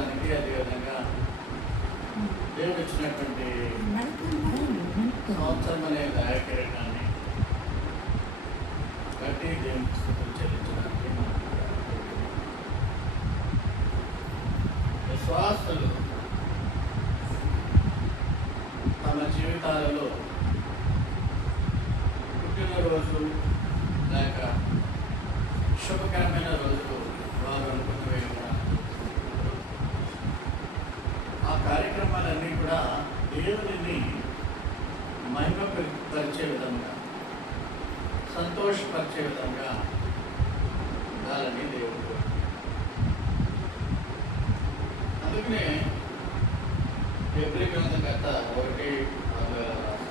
చేసుకోవడానికి, అదేవిధంగా దేవుడు ఇచ్చినటువంటి సంవత్సరం అనే దయాకిరణాన్ని బట్టి దేవునికి స్తుతులు చెల్లించడానికి విశ్వాసులు తమ జీవితాలలో పుట్టినరోజు లేక శుభకరమైన రోజులు వారు అనుకున్నవి ఆ కార్యక్రమాలన్నీ కూడా దేవుని మహిమపరిచే విధంగా, సంతోషపరిచే విధంగా ఉండాలని దేవుడు. అందుకనే ఫిబ్రవరి గ్రంథకర్త 1:6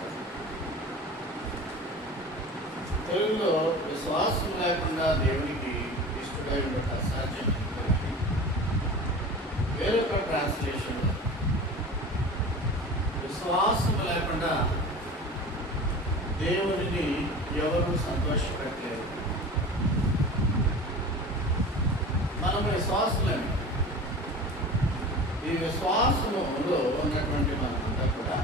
తెలుగులో విశ్వాసం లేకుండా దేవునికి ఇష్టడై ఉండటం అసాధ్యం కానీ వేరొక ట్రాన్స్లేషన్ విశ్వాసం లేకుండా దేవుని ఎవరు సంతోషపెట్టలేరు. మనం విశ్వాసులమే. ఈ విశ్వాసములో ఉన్నటువంటి మనమంతా కూడా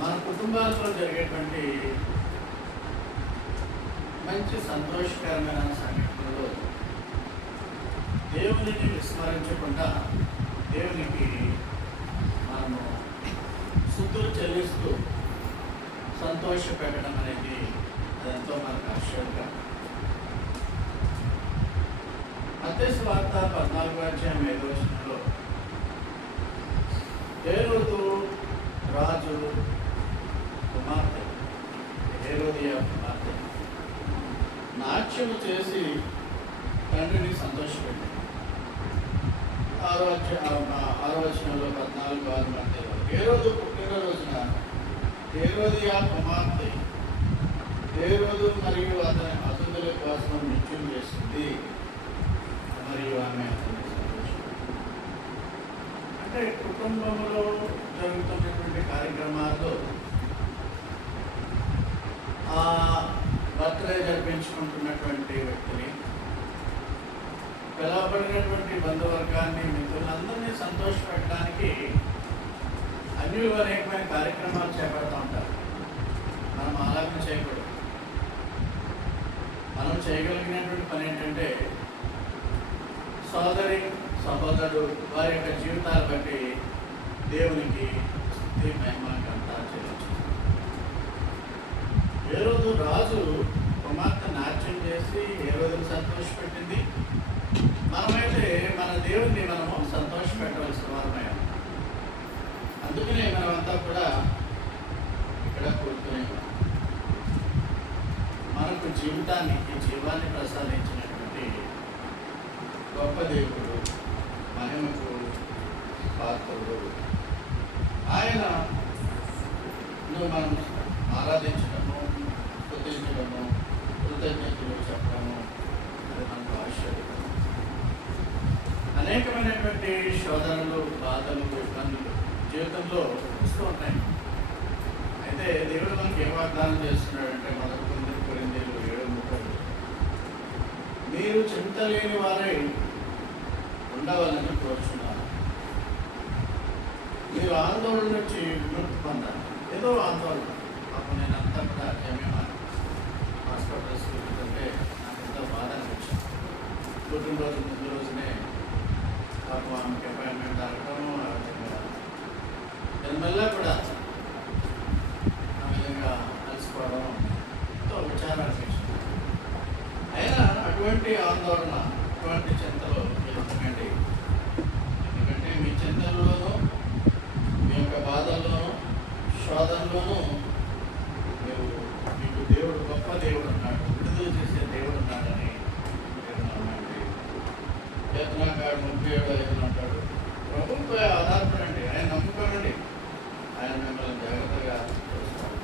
మన కుటుంబాలలో జరిగేటువంటి మంచి సంతోషకరమైన సంఘటనలో దేవుని విస్మరించకుండా దేవునికి మనము స్తుతులు చెల్లిస్తూ సంతోషపెట్టడం అనేది అదెంతో మనకు ఆశ్చర్యంగా. మత్తయి సువార్త 14:5 హేరోదు రాజు కుమార్తె, హేరోదియ కుమార్తె నాట్యము చేసి తండ్రిని సంతోషపెట్టింది. 14 మధ్యలో హేరోదు పుట్టినరోజున హేరోదియ కుమార్తె హేరోదు మరియు అతని అతిథుల కోసం నృత్యం చేసింది మరియు ఆమె అతన్ని సంతోషపెట్టింది. అంటే కుటుంబంలో జరుగుతున్నటువంటి కార్యక్రమాల్లో ఆ బర్త్డే జరిపించుకుంటున్నటువంటి వ్యక్తిని, పిలవబడినటువంటి బంధువర్గాన్ని, మిత్రులందరినీ సంతోషపెట్టడానికి అన్యులు అనేకమైన కార్యక్రమాలు చేపడుతూ ఉంటారు. మనం అలాగే చేయకూడదు. మనం చేయగలిగినటువంటి పని ఏంటంటే సోదరి సహోదరుడు వారి యొక్క జీవితాలు బట్టి దేవునికి మహిమకంతా చెల్లించారు. ఏ రోజు రాజు కుమార్తె నాట్యం చేసి ఏ రోజును సంతోషపెట్టింది. మనమైతే మన దేవుడిని మనము సంతోషపెట్టవలసిన వారమయ్యాం. అందుకనే మనమంతా కూడా ఇక్కడ కూర్చుని మనకు జీవాన్ని ప్రసాదించినటువంటి గొప్ప దేవుడు, మహిమకు పాత్రుడు ఆయనను మనం ఆరాధించడము, స్తుతించడము, కృతజ్ఞతలు చెప్పడము అది మనకు ఆశ్చర్యం. అనేకమైనటువంటి శోధనలు, బాధలు, ఇబ్బందులు జీవితంలో వస్తూ ఉంటాయి. అయితే దేవుడు మనకి ఏం వాగ్దానం చేస్తున్నాడంటే 1 కొరింథీయులు 7:30 మీరు చింత లేని వారై ఉండవాలని కోరుచున్నాను. మీరు ఆందోళన నుంచి విముక్తి పొందాలి. ఏదో ఆందోళన అప్పుడు నేను అంతా కూడా హాస్పిటల్స్ వెళ్తుంటే నాకు ఎంతో బాధ అనిపించింది. పుట్టినరోజు ముందు రోజునే పాపం ఆమెకి అపాయింట్మెంట్ దొరకడము, దానివల్ల కూడా ఆ విధంగా కలిసిపోవడం ఎంతో విచారం అనిపించింది. అయినా అటువంటి ఆందోళన, అటువంటి చింతలో మీరు ఉండకండి. ఎందుకంటే మీ చింతల్లోనూ, మీ యొక్క బాధల్లోనూ, శోధనలోనూ మీకు దేవుడు, గొప్ప దేవుడు ఉన్నాడు, విడుదల చేసే దేవుడు ఉన్నాడని మీరు నమ్మండి. కీర్తనకారుడు 37:5 అంటాడు, ప్రభుత్వ ఆధారపడండి, ఆయన నమ్ముకోనండి, ఆయన మిమ్మల్ని జాగ్రత్తగా చూస్తాడు.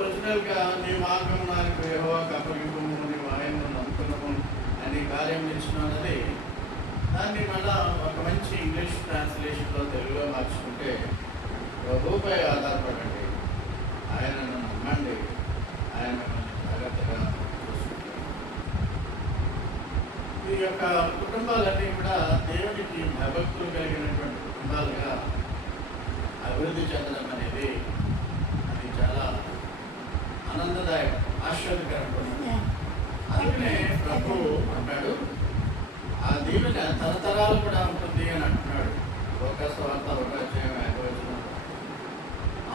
ఒరిజినల్గా నీ మార్గం నాకు యెహోవాకు అప్పగింపుము, నీవు ఆయనను నమ్ముకున్నాము అని కార్యం ఇచ్చినది. దాన్ని మళ్ళా ఒక మంచి ఇంగ్లీష్ ట్రాన్స్లేషన్లో తెలుగులో మార్చుకుంటే ప్రభుపై ఆధారపడండి, ఆయనను నమ్మండి, ఆయన మిమ్మల్ని జాగ్రత్తగా చూసుకుంటాడు. ఈ ఈ యొక్క కుటుంబాలన్నీ కూడా దేవునికి భయభక్తులు కలిగినటువంటి కుటుంబాలుగా అభివృద్ధి చెందడం అనేది అది చాలా ఆనందదాయకం, ఆశ్చర్యకరం. అందుకనే ప్రభు అంటాడు ఆ దీవెన తరతరాలు కూడా ఉంటుంది అని అంటున్నాడు. లోకస్వార్త 1:5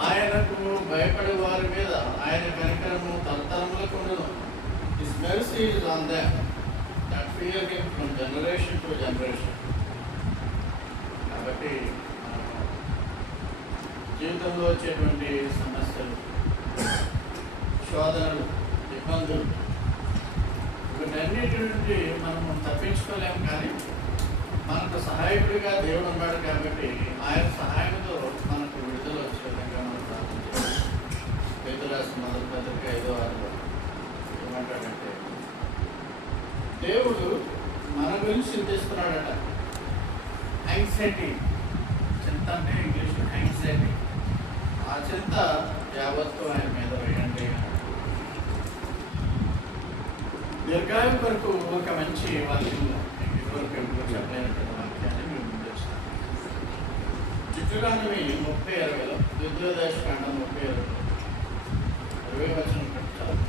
ఆయనకు భయపడే వారి మీద ఆయన కనికరము తరతరములకు ఉండదు. His mercy is on them that fear him from generation to generation. కాబట్టి జీవితంలో వచ్చేటువంటి సమస్యలు, శోధనలు, ఇబ్బందులు వీటన్నిటి నుండి మనము తప్పించుకోలేము. కానీ మనకు సహాయకుడిగా దేవుడు ఉన్నాడు కాబట్టి ఆయన సహాయంతో మనకు విడుదల వచ్చే విధంగా మనం ప్రార్థించాలి. పేతురు రాసిన మొదటి పత్రిక 5:6 ఏమంటాడంటే దేవుడు మన గురించి చింతిస్తున్నాడట. యాంగ్జైటీ, చింత అంటే ఇంగ్లీష్ యాంగ్జైటీ, ఆ చింత యావత్తు ఆయన మీద వేయండి. దీర్ఘాయువు కొరకు ఒక మంచి వాక్యం ఇదివరకు ఎప్పుడు చెప్పలేనటువంటి వాక్యాన్ని మేము ముందు వచ్చాము. చిత్రకాండమి 30:20 ద్వితీయోపదేశకాండం 30:20 వచనం పెట్టాలి.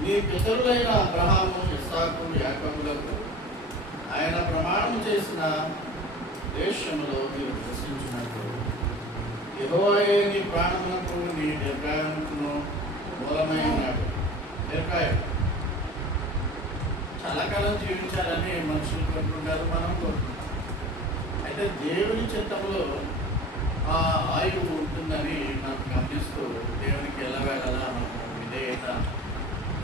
నీ పితరులైన అబ్రహాము, ఇస్సాకు, యాకోబులకు ఆయన ప్రమాణం చేసిన దేశంలో మీరు నివసించినట్లు యెహోవాయే నీ ప్రాణములకు నీ దీర్ఘాయువును మూలమై ఉన్నాడు. దీర్ఘాయువు చాలా కాలం జీవించాలని మనుషులు కోరుకుంటారు, మనం కోరుకుంటాం. అయితే దేవుని చిత్తంలో ఆ ఆయువు ఉంటుందని మనం గమనిస్తూ దేవునికి ఎల్లవేళలా మనం విధేయత,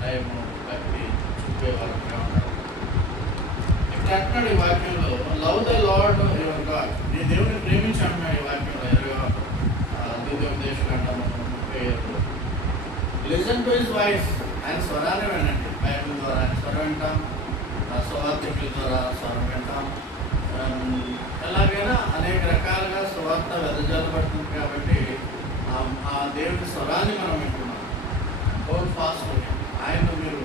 భయము, భక్తి చూపేవారుగా ఉంటారు. ఇక్కడ అంటున్నాడు ఈ వాక్యంలో, love the lord your God, నీ దేవుని ప్రేమించి అంటున్నాడు ఈ వాక్యంలో 20 30. లిసన్ టు హిస్ వాయిస్, ఆయన స్వరాన్ని వినండి. బైబిల్ ద్వారా ఆయన స్వరం వింటాం, సువార్తికుల ద్వారా స్వరం వింటాం. ఎలాగైనా అనేక రకాలుగా సువార్త వెదజల్లబడుతుంది కాబట్టి ఆ దేవుని స్వరాన్ని మనం వింటున్నాం. హోల్డ్ ఫాస్ట్, ఆయనను మీరు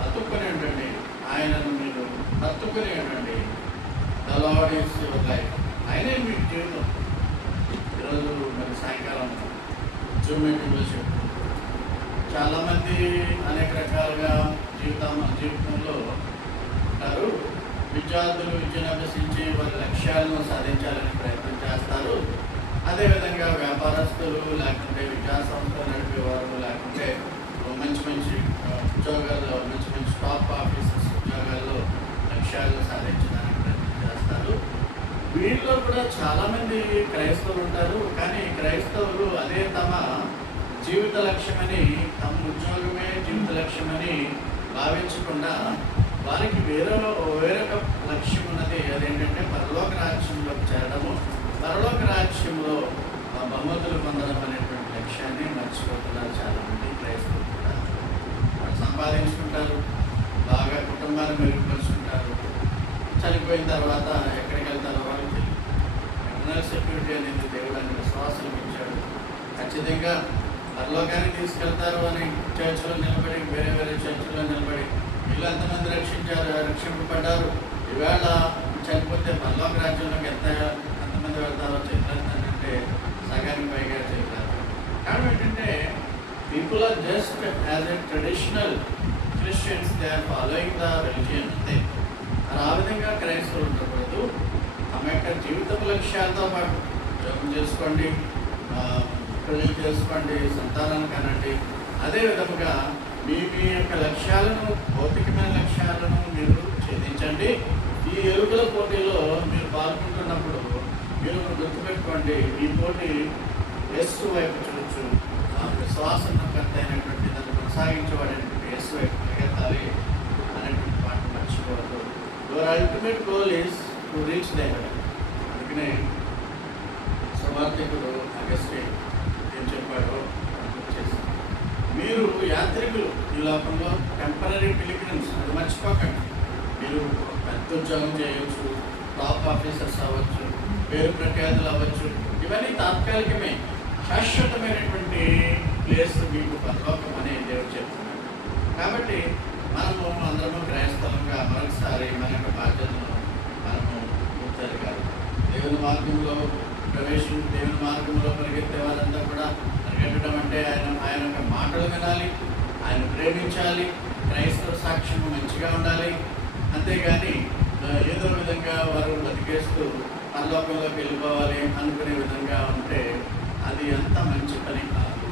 హత్తుకొని ఉండండి, ఆయనను మీరు హత్తుకొని ఉండండి. The lord is your life, ఆయనే మీ జీవితం. ఈరోజు మరి సాయంకాలం జూమ్ మీటింగ్లో చెప్తాం. చాలామంది అనేక రకాలుగా జీవితంలో ఉంటారు. విద్యార్థులు విద్యను అభ్యసించి వారి లక్ష్యాలను సాధించాలని ప్రయత్నం చేస్తారు. అదేవిధంగా వ్యాపారస్తులు, లేకుంటే విద్యా సంస్థలు నడిపేవారు, లేకుంటే మంచి మంచి ఉద్యోగాల్లో, మంచి మంచి టాప్ ఆఫీసర్స్ ఉద్యోగాల్లో లక్ష్యాలను సాధించడానికి ప్రయత్నం చేస్తారు. వీళ్ళలో కూడా చాలామంది క్రైస్తవులు ఉంటారు. కానీ క్రైస్తవులు అదే తమ జీవిత లక్ష్యమని, తమ ఉద్యోగమే జీవిత లక్ష్యమని భావించకుండా వారికి వేరొక లక్ష్యం ఉన్నది. అదేంటంటే పరలోక రాజ్యంలోకి చేరడము, పరలోక రాజ్యంలో బహుమతులు పొందడం అనేటువంటి లక్ష్యాన్ని మర్చిపోతున్నారు చాలామంది క్రైస్తవులు కూడా. వాళ్ళు సంపాదించుకుంటారు, బాగా కుటుంబాన్ని మెరుగుపరుచుకుంటారు. చనిపోయిన తర్వాత ఎక్కడికి వెళ్తారో వాళ్ళకి తెలియదు. ఇంటర్నల్ సెక్యూరిటీ అనేది దేవుడు అనే విశ్వాసాలకు ఇచ్చాడు. ఖచ్చితంగా పరలోకానికి తీసుకెళ్తారు అని చర్చిలో నిలబడి, వేరే వేరే చర్చిలో నిలబడి వీళ్ళు ఎంతమంది రక్షింపబడ్డారు, ఈవేళ చనిపోతే పరలోక రాజ్యంలోకి ఎంతమంది వెళ్తారో చెప్పారంటే సగానికి పైగా చెప్పారు. కారణం ఏంటంటే people are just as a traditional Christians, they are following the religion అంతే. ఆ విధంగా క్రైస్తవులు ఉండకూడదు. ఆమె యొక్క జీవిత లక్ష్యాలతో పాటు ఉద్యోగం చేసుకోండి, పెళ్లి చేసుకోండి, సంతానాన్ని కనండి. అదే విధముగా మీ యొక్క లక్ష్యాలను, భౌతికమైన లక్ష్యాలను మీరు ఛేదించండి. ఈ ఎరుకల పోటీలో మీరు పాల్గొంటున్నప్పుడు మీరు గుర్తుపెట్టుకోండి, ఈ పోటీ యేసు వైపు చూడొచ్చు. ఆ విశ్వాసకర్త అయినటువంటి దాన్ని కొనసాగించేవాడైనటువంటి యేసు వైపు పరిగెత్తాలి అనేటువంటి మాట మర్చిపోవద్దు. Your ultimate goal is to reach the heaven. అందుకనే సువార్తికుడు అగస్టిన్ ఏం చెప్పాడో చేసి, మీరు యాత్రికులు, ఈ లోకంలో టెంపరీ పిలిగ్రిమ్స్, అది మర్చిపోకండి. మీరు పెద్ద ఉద్యోగం చేయవచ్చు, టాప్ ఆఫీసర్స్ అవ్వచ్చు, పేరు ప్రఖ్యాతులు అవ్వచ్చు, ఇవన్నీ తాత్కాలికమే. శాశ్వతమైనటువంటి ప్లేస్ మీకు పరలోకం అనే దేవుడు చెప్తున్నాడు. కాబట్టి మనము అందరము క్రైస్తవంగా మరొకసారి మన యొక్క బాధ్యతను మనము గుర్తెరగాలి. దేవుని మార్గంలో దేవుని మార్గంలో పరిగెత్తే వారంతా కూడా పరిగెట్టడం అంటే ఆయన యొక్క మాటలు వినాలి, ఆయన ప్రేమించాలి, క్రైస్తవ సాక్ష్యము మంచిగా ఉండాలి. అంతేగాని ఏదో విధంగా వారు బతికేస్తూ పరలోకంలోకి వెళ్ళిపోవాలి అనుకునే విధంగా ఉంటే అది అంత మంచి పని కాదు.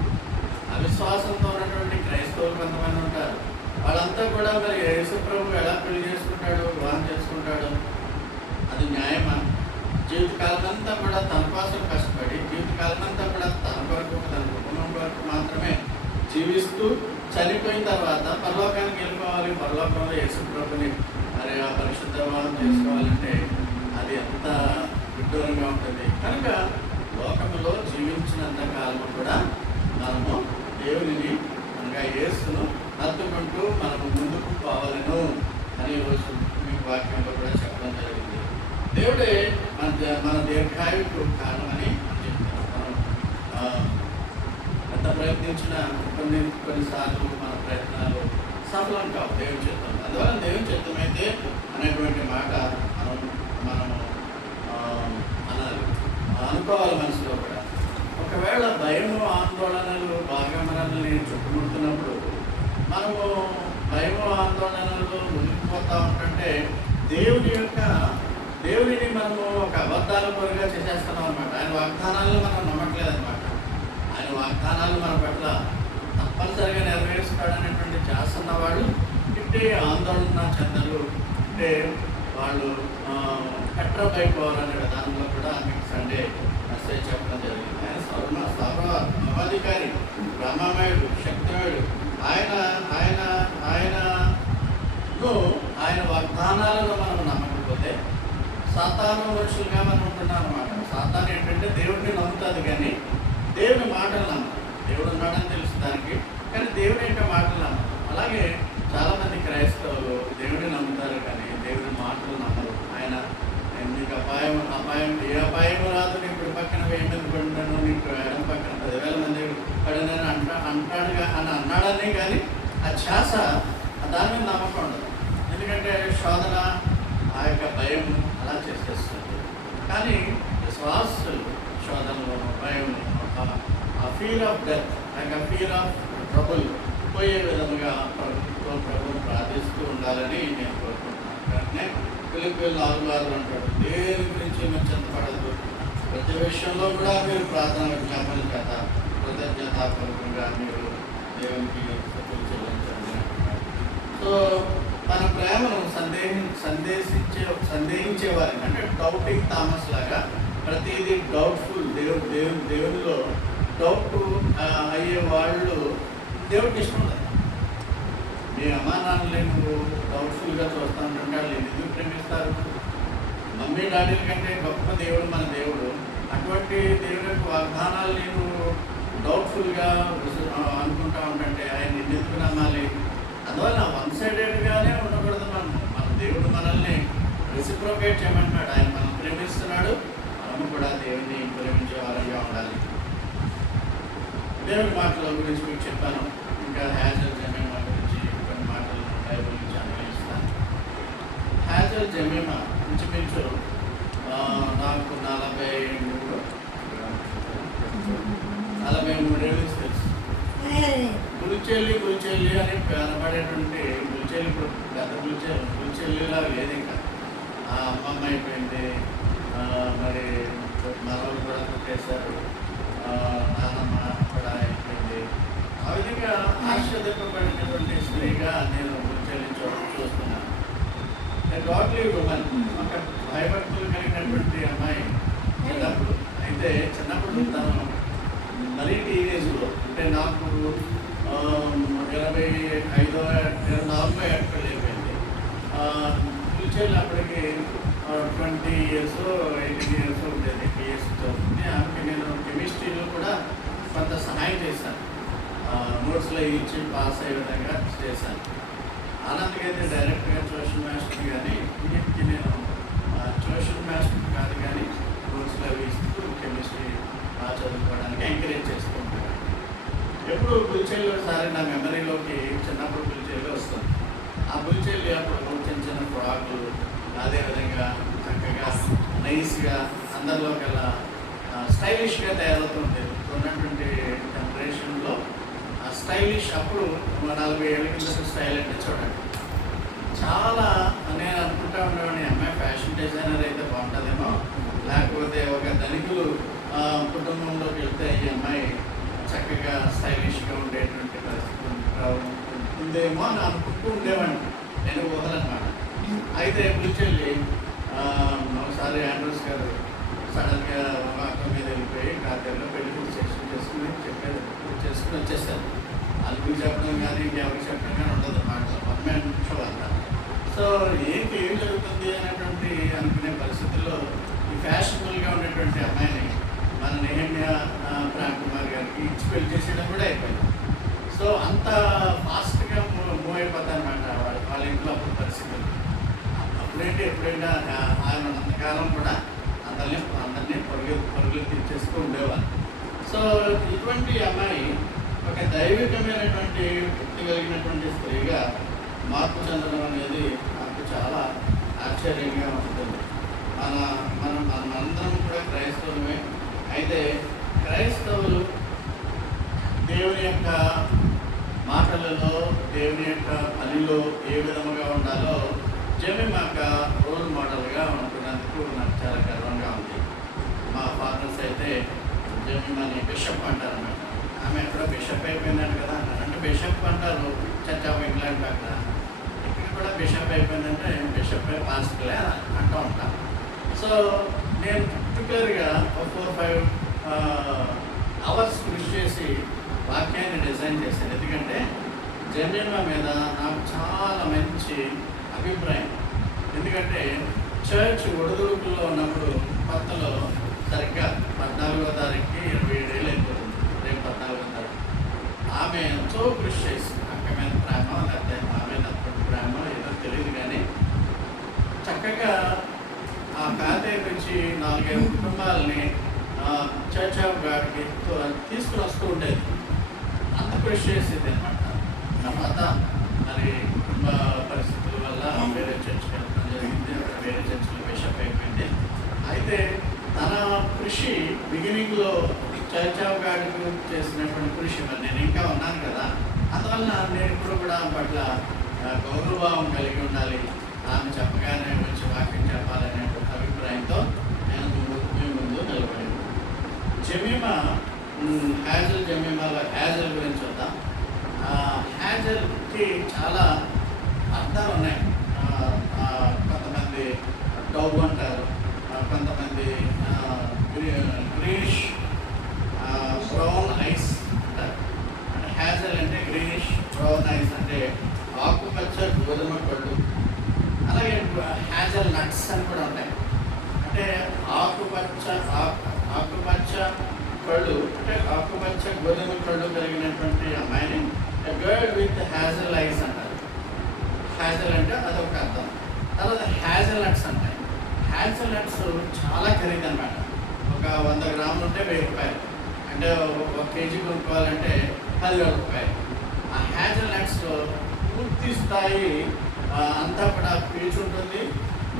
అవిశ్వాసంతో ఉన్నటువంటి క్రైస్తవులు కొంతమంది ఉంటారు. వాళ్ళంతా కూడా మరి యేసుప్రభు ఎలా పెళ్లి చేసుకుంటాడు, వివాహం చేసుకుంటాడు, అది న్యాయమా? జీవితకాలం అంతా కూడా తన కోసం కష్టపడి జీవితకాలం అంతా కూడా తన కొరకు తన కుటుంబం కొరకు మాత్రమే జీవిస్తూ చనిపోయిన తర్వాత పరలోకానికి వెళ్ళిపోవాలి, పరలోకంలో యేసుప్రభుని మరి ఆ పరిశుద్ధ వివాహం చేసుకోవాలంటే అది ఎంత విడ్డూరంగా ఉంటుంది. కనుక లోకంలో జీవించినంత కాలం కూడా మనము దేవునిని అనగా యేసును హత్తుకుంటూ మనము ముందుకు పోవాలను అని రోజు మీకు వాక్యంలో కూడా చెప్పడం జరిగింది. దేవుడే మన దీర్ఘాయువుకు కారణమని చెప్తాను. మనం ఎంత ప్రయత్నించిన కొన్నిసార్లు మన ప్రయత్నాలు సఫలం కావు దేవుని చిత్తం. అందువల్ల దేవుని చిత్తం అయితే అనేటువంటి మాట మనము అనాలి, అనుకోవాలి మనసులో కూడా. ఒకవేళ భయము ఆందోళనలు బాగా మనల్ని చుట్టుముడుతున్నప్పుడు మనము భయము ఆందోళనలు మునిగిపోతూ ఉంటుంటే దేవుడిని మనము ఒక అబద్ధాల కోరిగా చేసేస్తున్నాం అనమాట. ఆయన వాగ్దానాలను మనం నమ్మట్లేదు అనమాట. ఆయన వాగ్దానాలు మన పట్ల తప్పనిసరిగా నెరవేరుస్తాడనేటువంటి ధ్యాస ఉన్నవాళ్ళు ఇట్టే ఆందోళన చెందరు, అంటే వాళ్ళు కట్రప్ అయిపోవాలనే విధానంలో కూడా మీకు సండే మెసేజ్ చెప్పడం జరిగింది. ఆయన సర్వాధికారి, బ్రహ్మమయుడు, శక్తిమయుడు. ఆయన వాగ్దానాలను మనం నమ్మకపోతే సాతాను మనుషులుగా మనం ఉంటున్నాం అన్నమాట. సాతాను ఏంటంటే దేవుడిని నమ్ముతుంది కానీ దేవుని మాటలు నమ్మదు. దేవుడు ఉన్నాడని తెలుసు దానికి, కానీ దేవుని యొక్క మాటలు నమ్మదు. అలాగే చాలామంది క్రైస్తవులు దేవుడిని నమ్ముతారు కానీ దేవుని మాటలు నమ్మరు. ఆయన నీకు ఏ అపాయం రాదు, నీకు ఇప్పుడు పక్కన 1000 మంది పడినాను, నీకు ఎడం పక్కన 10,000 మంది పడినాను అన్నాడని కానీ ఆ ఛాస దాని మీద నమ్మకం ఉండదు. ఎందుకంటే శోధన, ఆ యొక్క భయం అలా చేసేస్తుంది. కానీ విశ్వాసులు శోధనలో, భయం, ఆ ఫీల్ ఆఫ్ డెత్, ఆ ఫీల్ ఆఫ్ ట్రబుల్ పోయే విధముగా ప్రభుత్వం ప్రార్థిస్తూ ఉండాలని నేను కోరుకుంటున్నాను. కానీ పిల్లలు 4 అంటాడు, దేని గురించి మేము చింతపడదు, ప్రతి విషయంలో కూడా మీరు ప్రార్థన విజ్ఞాపన చేత కృతజ్ఞతాపూర్వకంగా మీరు దేవునికి చెల్లించండి. సో మన ప్రేమను సందేహించేవారిని, అంటే డౌటింగ్ థామస్ లాగా ప్రతిదీ డౌట్ఫుల్, దేవునిలో డౌట్ అయ్యే వాళ్ళు దేవుడికి ఇష్టం ఉండదు. మీ అమ్మా నాన్నలే నువ్వు డౌట్ఫుల్గా చూస్తానంటే వాళ్ళు ఎందుకు ప్రేమిస్తారు? మమ్మీ డాడీల కంటే గొప్ప దేవుడు మన దేవుడు. అటువంటి దేవుడి యొక్క వాగ్దానాలు నేను డౌట్ఫుల్గా అనుకుంటా ఉంటే ఆయన ఎందుకు నమ్మాలి? అందువల్ల వన్ సైడెడ్గానే ఉండకూడదు. మన దేవుడు మనల్ని రెసిప్రోకేట్ చేయమంటున్నాడు. ఆయన మనం ప్రేమిస్తున్నాడు, మనము కూడా దేవుని ప్రేమించే వారంగా ఉండాలి. దేవుడి మాటల గురించి మీకు చెప్పాను. ఇంకా హ్యాజల్ జమీమా గురించి కొన్ని మాటలు బైబిల్ నుంచి అన్వయిస్తాను. హ్యాజల్ జమీమా ఇంచుమించు నాకు 43 ఏళ్ళు తెలుసు. గుల్చెల్లి అని కనబడేటువంటి గుల్చెల్లి ఇప్పుడు గత గుల్చెల్లిలా లేదు. ఇంకా ఆ అమ్మమ్మ అయిపోయింది, మరి మనవలు కూడా పుట్టేశారు, నాన్నమ్మ కూడా అయిపోయింది. ఆ విధంగా ఆశ్చర్యపడినటువంటి స్త్రీగా నేను గుల్చెల్లి చూస్తున్నాను. గాడ్లీ ఉమెన్, ఒక భయభక్తులు కలిగినటువంటి అమ్మాయి. చిన్నప్పుడు తను మరీ టీనేజ్లో, అంటే నాకు 25 24 ఏళ్ళు అయిపోయింది. ఫ్యూచర్లో అప్పటికి 20 years 18 years ఉండేది. పిఎస్సీ చదువుతుంది. ఆమెకి నేను కెమిస్ట్రీలో కూడా కొంత సహాయం చేశాను, నోట్స్లో ఇచ్చి పాస్ అయ్యే విధంగా చేశాను. ఆనంద్కి అయితే డైరెక్ట్గా ట్యూషన్ మాస్టర్ కానీ ఇంటికి నేను ట్యూషన్ మాస్టర్ కాదు కానీ నోట్స్లో ఇస్తూ కెమిస్ట్రీ బాగా చదువుకోవడానికి ఎంకరేజ్ చేస్తూ ఉంటాను. ఎప్పుడు పిలిచేళ్ళు సారి నా మెమరీలోకి చిన్నప్పుడు పిలిచేళ్ళు వస్తుంది. బుల్చెల్లి అప్పుడు చిన్న చిన్న ఫ్రాకులు, అదేవిధంగా చక్కగా నైస్గా అందరిలోకెల్లా స్టైలిష్గా తయారవుతుంది. ఉన్నటువంటి జనరేషన్లో స్టైలిష్ అప్పుడు 40 ఏళ్ళ కింద స్టైల్ అంటే చూడండి చాలా. నేను అనుకుంటా ఉండేవాడిని అమ్మాయి ఫ్యాషన్ డిజైనర్ అయితే బాగుంటుందేమో, లేకపోతే ఒక ధనికులు కుటుంబంలోకి వెళ్తే ఈ అమ్మాయి చక్కగా స్టైలిష్గా ఉండేటువంటి పరిస్థితి ఉందేమో అని అనుకుంటూ ఉండేవాడిని. నేను ఊహలన్నమాట. అయితే బుల్చెల్లి ఒకసారి ఆండ్రూస్ గారు సడన్గా అక్క మీద వెళ్ళిపోయి కార్తీలో పెళ్లి చేసుకుని వచ్చేసారు. వాళ్ళకి చెప్పడం కానీ ఇంకెవరికి చెప్పడం కానీ ఉండదు మాట షో అంతా. సో ఏంటి ఏం జరుగుతుంది అనేటువంటి అనుకునే పరిస్థితుల్లో ఈ ఫ్యాషనబుల్గా ఉండేటువంటి అమ్మాయిని మన నెహమ్యా ప్రేమ్ కుమార్ గారికి ఇచ్చి పెళ్లి చేసేయడం కూడా అయిపోయింది. సో అంత ఫాస్ట్గా మూవ్ అయిపోతాయి అన్నమాట వాళ్ళ ఇంట్లో అప్పుడు పరిస్థితులు. అప్పుడేంటి ఎప్పుడైనా ఆయన అంతకాలం కూడా అందరినీ పరుగులు తెచ్చేస్తూ ఉండేవాళ్ళు. సో ఇటువంటి అమ్మాయి ఒక దైవికమైనటువంటి వృత్తి కలిగినటువంటి స్త్రీగా మార్పు చెందడం అనేది నాకు చాలా ఆశ్చర్యంగా ఉంటుంది. మనందరం కూడా క్రైస్తవులమే. అయితే క్రైస్తవులు దేవుని యొక్క మాటలలో, దేవుని యొక్క పనిలో ఏ విధముగా ఉండాలో జెమిమాక రోల్ మోడల్గా ఉంటున్నందుకు నాకు చాలా గర్వంగా ఉంది. మా ఫాదర్స్ అయితే జెమిమాని బిషప్ అంటారన్నమాట. ఆమె ఎక్కడ బిషప్ అయిపోయిందంట కదా అన్నారు. అంటే బిషప్ అంటారు చర్చ్ ఆఫ్ ఇంగ్లాండ్ అక్కడ, ఇక్కడ కూడా బిషప్ అయిపోయిందంటే బిషప్ పాస్టర్లే అంటూ ఉంటాం. సో నేను పర్టికులర్గా 4-5 అవర్స్ కృషి చేసి వాక్యాన్ని డిజైన్ చేశాను. ఎందుకంటే జెమిమా మీద నాకు చాలా మంచి అభిప్రాయం. ఎందుకంటే చర్చ్ ఒడిదుడుకుల్లో ఉన్నప్పుడు కొత్తలో సరిగ్గా 14వ తారీఖుకి 27 ఏళ్ళు అయిపోతుంది. రేపు 14వ తారీఖు ఆమె ఎంతో కృషి చేసింది. అక్క మీద ప్రేమ, లేకపోతే మా మీద ప్రేమ ఏదో తెలియదు కానీ చక్కగా ఆ ఖాతాయి నుంచి 4-5 కుటుంబాలని చర్చ్ ఆఫ్ గాడ్కి తీసుకుని వస్తూ ఉండేది. అంత కృషి చేసేది అనమాట. తర్వాత మరి కుటుంబ పరిస్థితుల వల్ల వేరే చర్చ్కి వెళ్ళడం జరిగింది. వేరే చర్చ్లో బిషప్ అయిపోయింది. అయితే తన కృషి బిగినింగ్లో చర్చ్ ఆఫ్ గాడ్కి చేసినటువంటి కృషి మరి నేను ఇంకా ఉన్నాను కదా, అందువల్ల నేను ఇప్పుడు కూడా పట్ల గౌరవభావం కలిగి ఉండాలి. ఆమె చెప్పగానే వచ్చి వాక్యం చెప్పాలనే అభిప్రాయంతో నేను మీ ముందు నిలబడింది. జెమిమా జెమిమాలో హ్యాజల్ గురించి చూద్దాం. హ్యాజల్కి చాలా అర్థాలు ఉన్నాయి. కొంతమంది డౌబ్ అంటారు, కొంతమంది గ్రీనిష్ బ్రౌన్ ఐస్ అంటారు. హ్యాజల్ అంటే గ్రీనిష్ బ్రౌన్ ఐస్ అంటే ఆకుపచ్చ గోధుమ పళ్ళు. అలాగే హ్యాజల్ నట్స్ అని కూడా ఉంటాయి. అంటే ఆకుపచ్చ కళ్ళు, అంటే ఆకుపచ్చ గోధుమ కళ్ళు కలిగినటువంటి అమ్మాయిని గర్ల్ విత్ హ్యాజల్ ఐస్ అంటారు. హ్యాజల్ అంటే అదొక అర్థం. తర్వాత హ్యాజల్ నట్స్ అంటాయి. హ్యాజల్ నట్స్ చాలా ఖరీదు అనమాట. ఒక 100 గ్రాములు ఉంటే 1000 రూపాయలు. అంటే 1 కేజీ కొనుక్కోవాలంటే 10,000 రూపాయలు. ఆ హ్యాజల్ నట్స్లో పూర్తి స్థాయి అంతా కూడా పీచు ఉంటుంది,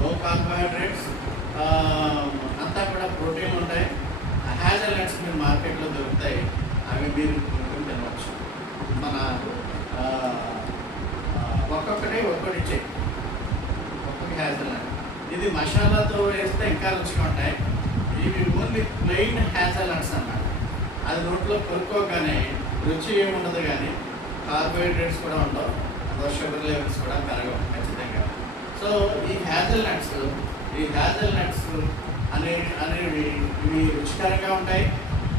లో కార్బోహైడ్రేట్స్, అంతా కూడా ప్రోటీన్లు ఉంటాయి. హ్యాజల్ నట్స్ మీరు మార్కెట్లో దొరుకుతాయి. అవి మీరు కొనుక్కొని తినవచ్చు. మన ఒక్కొక్కటి ఇచ్చే ఒక్కొక్క హ్యాజల్ నట్. ఇది మసాలాతో వేస్తే ఇంకా రుచిగా ఉంటాయి. ఇవి ఓన్లీ ప్లెయిన్ హ్యాజల్ నట్స్ అన్నమాట. అది నోట్లో కొనుక్కోగానే రుచి ఏముండదు, కానీ కార్బోహైడ్రేట్స్ కూడా ఉండవు, షుగర్ లెవెల్స్ కూడా పెరగవు ఖచ్చితంగా. సో ఈ హ్యాజల్ నట్స్ అనేవి ఇవి రుచికరంగా ఉంటాయి.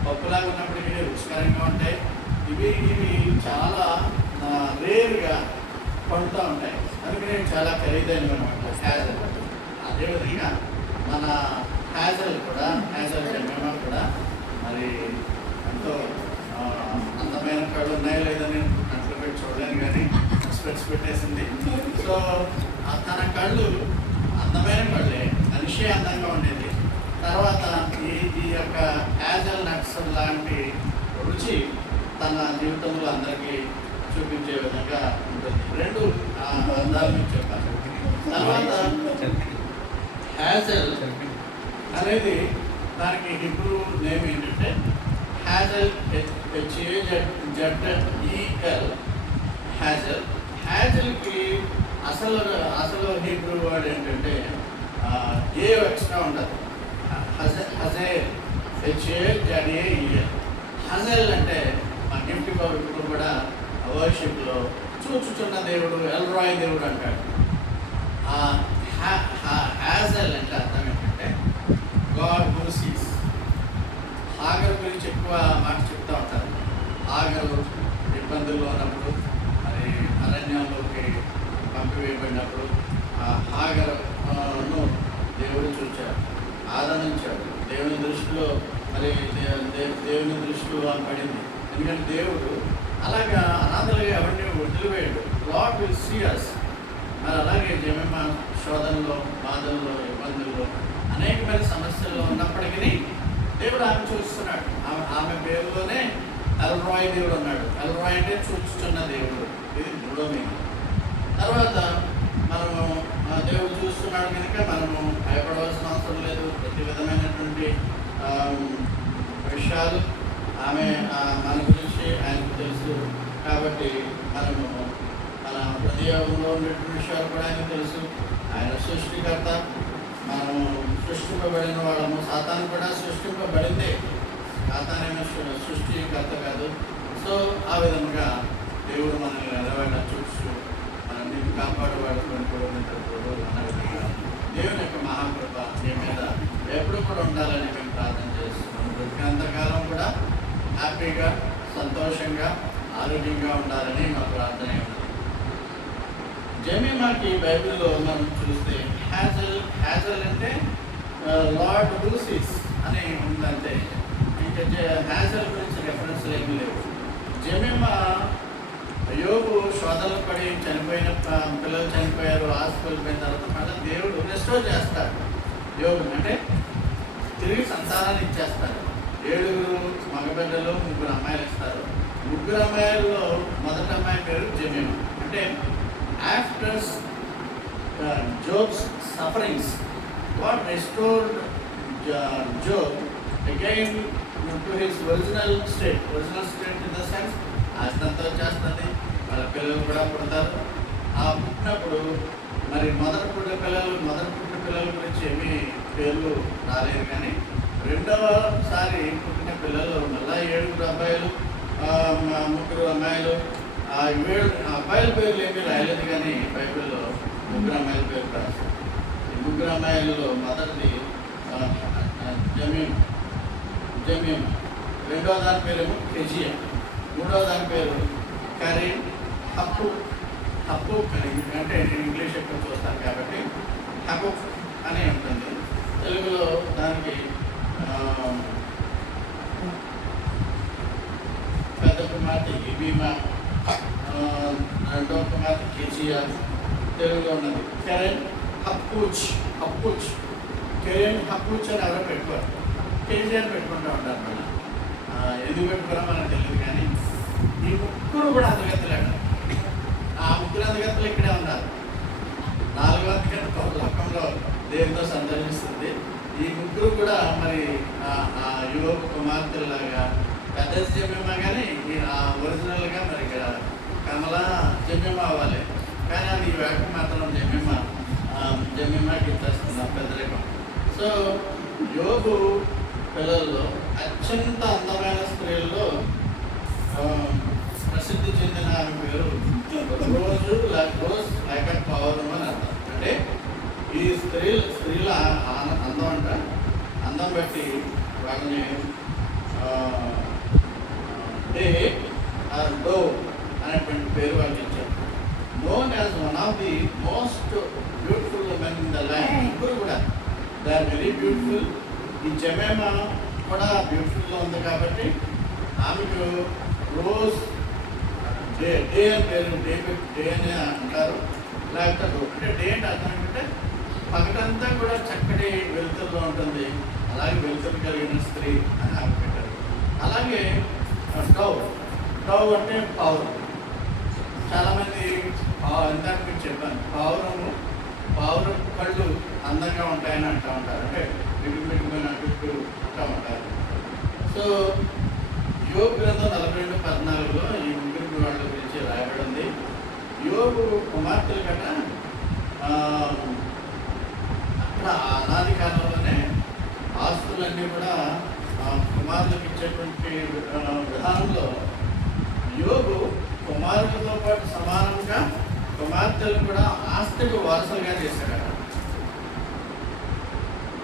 పప్పులాగా ఉన్నప్పటికీ రుచికరంగా ఉంటాయి. ఇవి చాలా రేర్గా పండుతూ ఉంటాయి. అందుకని చాలా ఖరీదైనవి అనమాట హ్యాజల్. అదేవిధంగా మన హ్యాజల్ జెమిమా కూడా మరి ఎంతో అందమైన కళ్ళు ఉన్నాయో లేదని కంట్లో పెట్టి చూడలేను, కానీ స్పెట్స్ పెట్టేసింది. సో తన కళ్ళు అందమైన కళ్ళే, మనిషి అందంగా ఉండేది. తర్వాత ఈ యొక్క హ్యాజల్ నట్స్ లాంటి రుచి తన జీవితంలో అందరికీ చూపించే విధంగా ఉంటుంది. రెండు అందాలు మీకు చెప్పాలి. తర్వాత హ్యాజల్ అనేది దానికి హిబ్రూ నేమ్ ఏంటంటే హ్యాజల్, HAZEL. హ్యాజల్. హ్యాజల్కి అసలు హిబ్రూ వర్డ్ ఏంటంటే ఏ ఎక్స్ట్రా ఉండదు. హజేల్, HAZEL. హజల్ అంటే మా గిఫ్ట్ ఇప్పుడు కూడా వర్షిప్లో చూచుచున్న దేవుడు, ఎల్రాయ్ దేవుడు అంటాడు. హ్యాజల్ అంటే అర్థం ఏంటంటే గాడ్ హూ సీస్. హాగర్ గురించి ఎక్కువ మాట చెప్తూ ఉంటారు. హాగరు ఇబ్బందుల్లో ఉన్నప్పుడు, మరి అరణ్యంలోకి పంపివేయబడినప్పుడు హాగరును దేవుడు చూచాడు, ఆదరించాడు. దేవుని దృష్టిలో మరి దేవుని దృష్టిలో పడింది. ఎందుకంటే దేవుడు అలాగా అనాథలుగా ఎవరిని వదిలివేయడు. God will see us. మరి అలాగే జమేమా శోధనలో, బాధల్లో, ఇబ్బందుల్లో, అనేకమైన సమస్యల్లో ఉన్నప్పటికీ దేవుడు ఆమె చూస్తున్నాడు. ఆమె పేరులోనే ఎల్రాయ్ దేవుడు ఉన్నాడు. ఎల్రాయ్ అంటే చూస్తున్న దేవుడు. ఇది మూడో మీనింగ్. తర్వాత మనము దేవుడు చూస్తున్నాడు కనుక మనము భయపడవలసిన అవసరం లేదు. ప్రతి విధమైనటువంటి విషయాలు మన గురించి ఆయనకు తెలుసు. కాబట్టి మనము మన హృదయంలో ఉన్నటువంటి విషయాలు కూడా ఆయనకు తెలుసు. ఆయన సృష్టికర్త. మనము సృష్టింపబడిన వాళ్ళము. సాతాను కూడా సృష్టింపబడిందే, సాతానేమో సృష్టికర్త కాదు. సో ఆ విధముగా దేవుడు మనల్ని నిలబడిన చూస్తూ మనల్ని కాపాడబడుతున్నప్పుడు అన్న విధంగా దేవుని యొక్క మహాకృప మీ మీద ఎప్పుడు కూడా ఉండాలని మేము ప్రార్థన చేస్తున్నాము. బ్రతికినంతకాలం కూడా హ్యాపీగా, సంతోషంగా, ఆరోగ్యంగా ఉండాలని మా ప్రార్థన ఉన్నది. జమీమాకి బైబిల్లో మనం చూస్తే హ్యాజల్ అంటే లార్డ్ హూ సీస్ అని ఉందంటే, ఇంకా హ్యాజల్ గురించి రెఫరెన్స్లు ఏమీ లేవు. జమీమా యోగు శోధనలు పడి చనిపోయిన పిల్లలు చనిపోయారు, హాస్పిటల్ పోయిన తర్వాత మళ్ళీ దేవుడు రెస్టోర్ చేస్తాడు. యోగు అంటే తిరిగి సంతానాన్ని ఇచ్చేస్తాడు. 7 మగబిడ్డలు, 3 అమ్మాయిలు ఇస్తారు. 3 అమ్మాయిల్లో మొదటి అమ్మాయి పేరు జమీమా. అంటే after Job's sufferings, God restored Job again to his original state. Original state in the sense, ఆస్తంతో చేస్తుంది, వాళ్ళ పిల్లలు కూడా పుడతారు. ఆ పుట్టినప్పుడు మరి మొదటి పుట్టిన పిల్లల గురించి ఏమీ పేర్లు రాలేదు. కానీ రెండవసారి పుట్టిన పిల్లలు మళ్ళీ 7 అబ్బాయిలు, 3 అమ్మాయిలు. 7 అబ్బాయిల పేర్లు ఏమీ రాయలేదు, కానీ బైబిల్లో 3 అమ్మాయిల పేరు రాశారు. ఈ 3 అమ్మాయిలలో మొదటిది జమీం, రెండవ దాని పేరేమో కెజియా, మూడవ దాని పేరు కరీం, హప్పు అంటే ఇంగ్లీష్ ఎక్కువ చూస్తాను కాబట్టి హప్పు అని ఉంటుంది. తెలుగులో దానికి పెద్ద కుమార్తె ఇబీమా, రెండవ కుమార్తె కెజియా తెలుగులో ఉన్నది. కెరెన్ హప్పూచ్ కెరెన్ హప్పూచ్ అని ఎవరో పెట్టుకోరు, కేజీఆర్ పెట్టుకుంటూ ఉంటారు. మళ్ళీ ఎందుకు పెట్టుకోరో మనకు తెలియదు. కానీ ఈ 3 కూడా అందగత్తలేడు. ఆ 3 అందగత్తలు ఇక్కడే ఉన్నారు. 4వ అందగత్త లోకంలో దేవునితో సందర్శిస్తుంది. ఈ 3 కూడా మరి యువ కుమార్తెలాగా పెద్ద జమీమా, కానీ ఒరిజినల్గా మరి ఇక్కడ కమలా జమీమా అవ్వాలి. కానీ అది ఈ వేట మాత్రం జమీమాకి ఇచ్చేస్తుంది పెద్దరికం. సో యోగు పిల్లల్లో అత్యంత అందమైన స్త్రీల్లో ప్రసిద్ధి చెందిన ఆమె పేరు రోజ్ లైక్ పౌర్ణం అని అర్థం. అంటే ఈ స్త్రీల అందం బట్టి వాళ్ళని డో అనేటువంటి పేరు వాళ్ళకి ఇచ్చారు. known as one of the most beautiful women in the land. ఇప్పుడు కూడా they are very beautiful. ఈ జమేమా కూడా బ్యూటిఫుల్గా ఉంది కాబట్టి ఆమెకు రోజ్ డే అని పేరు, డే అని అంటారు. లేకపోతే అంటే డే అంటే అర్థం ఏంటంటే పగటంతా కూడా చక్కటి వెలుతురులో ఉంటుంది. అలాగే వెలుతురు కలిగిన స్త్రీ అని ఆమె పెట్టారు. అలాగే డవ్ అంటే పవర్. చాలామంది ఇందాక మీకు చెప్పాను, పావురం కళ్ళు అందంగా ఉంటాయని అంటూ ఉంటారు, అంటే మిగులు అంటూ ఉంటారు. సో యోబు గ్రంథం 42:14లో ఈ ముగ్గురు వాళ్ళ గురించి రాయబడింది. యోబు కుమార్తెలు కన్నా అక్కడ అనాది కాలంలోనే ఆస్తులన్నీ కూడా కుమారులకు ఇచ్చేటువంటి విధానంలో యోబు కుమారులతో పాటు సమానంగా కుమార్తెలు కూడా ఆస్తికి వారసులుగా చేశాడు.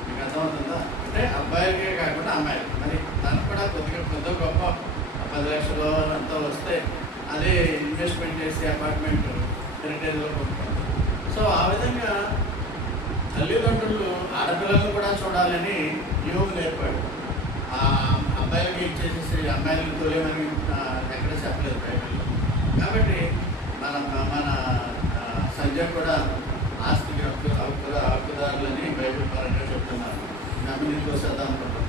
మీకు అర్థమవుతుందా? అంటే అబ్బాయిలకే కాకుండా అమ్మాయిలు, మరి తనకు కూడా కొద్దిగా గొప్ప 10 లక్షలు అంతా వస్తే అదే ఇన్వెస్ట్మెంట్ చేసి అపార్ట్మెంట్ హెరిటేజ్లో కొట్టుకుంటారు. సో ఆ విధంగా తల్లిదండ్రులు ఆడపిల్లలను కూడా చూడాలని యోగు నేర్పాడు. ఆ అబ్బాయిలకి ఇచ్చేసేసి అమ్మాయిలకు తోలేమని ఎక్కడ చెప్పలేదు బైబిల్లో. కాబట్టి మన సంజయ్ కూడా ఆస్తికి హక్కుదారులని బైబిల్ పరంగా చెప్తున్నారు. నమ్మిని కోసేద్దాం అనుకుంటాం.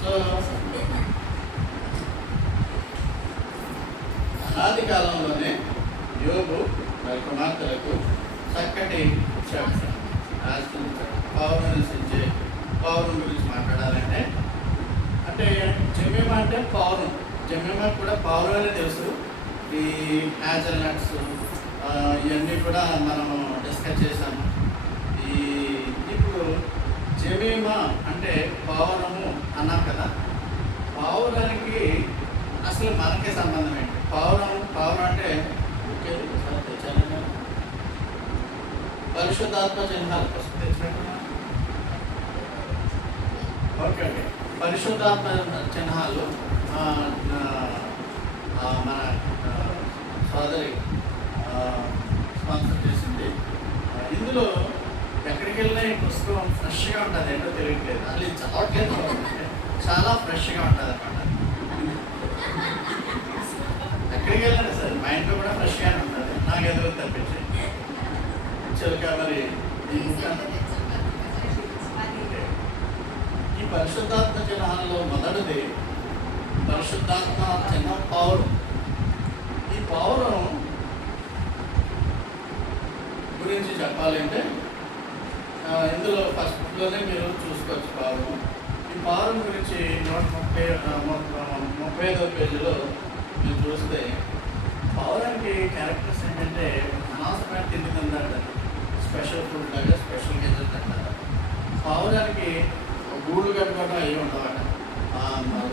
సో అనాది కాలంలోనే యోగు మరి కుమార్తెలకు చక్కటి ఆస్తిని పౌరం నివసించే పౌరం గురించి మాట్లాడాలంటే, అంటే జమీమా అంటే పౌరం. జమీమా కూడా పౌరం అనే తెలుసు. ఈ హ్యాజల్ నట్స్ ఇవన్నీ కూడా మనం డిస్కస్ చేసాము. ఇప్పుడు జమీమా అంటే పౌరము అన్నాం కదా. పౌరానికి అసలు మనకే సంబంధం ఏంటి? పౌరం అంటే పరిశుద్ధాత్మ చిహ్నాలు ఓకే అండి. పరిశుద్ధాత్మ చిహ్నాలు మన సోదరి స్పాన్సర్ చేసింది. ఇందులో ఎక్కడికి వెళ్ళినా ఈ పుస్తకం ఫ్రెష్గా ఉంటుంది. ఏంటో తెలియట్లేదు, అది చదవట్లేదు, చాలా ఫ్రెష్గా ఉంటుంది అన్నమాట. ఎక్కడికి వెళ్ళినా సరే మా ఇంట్లో కూడా ఫ్రెష్గానే ఉంటుంది. నాకు ఎదురు తప్పించి చిలక మరి ఈ పరిశుద్ధాత్మ చిహ్నాల్లో మొదటిది పరిశుద్ధాత్మ చిహ్న పౌరం. ఈ పౌరం గురించి చెప్పాలంటే ఇందులో ఫస్ట్లోనే మీరు చూసుకోవచ్చు పౌరం. ఈ పౌరం గురించి 135వ పేజీలో మీరు చూస్తే పౌరానికి క్యారెక్టర్స్ ఏంటంటే అనవసరమైన తిండి తింటారు, స్పెషల్ ఫుడ్ లాగా స్పెషల్ గెజెట్ అంటారు. పావురానికి గూళ్ళు కట్టుకోవడం అవి ఉండవట.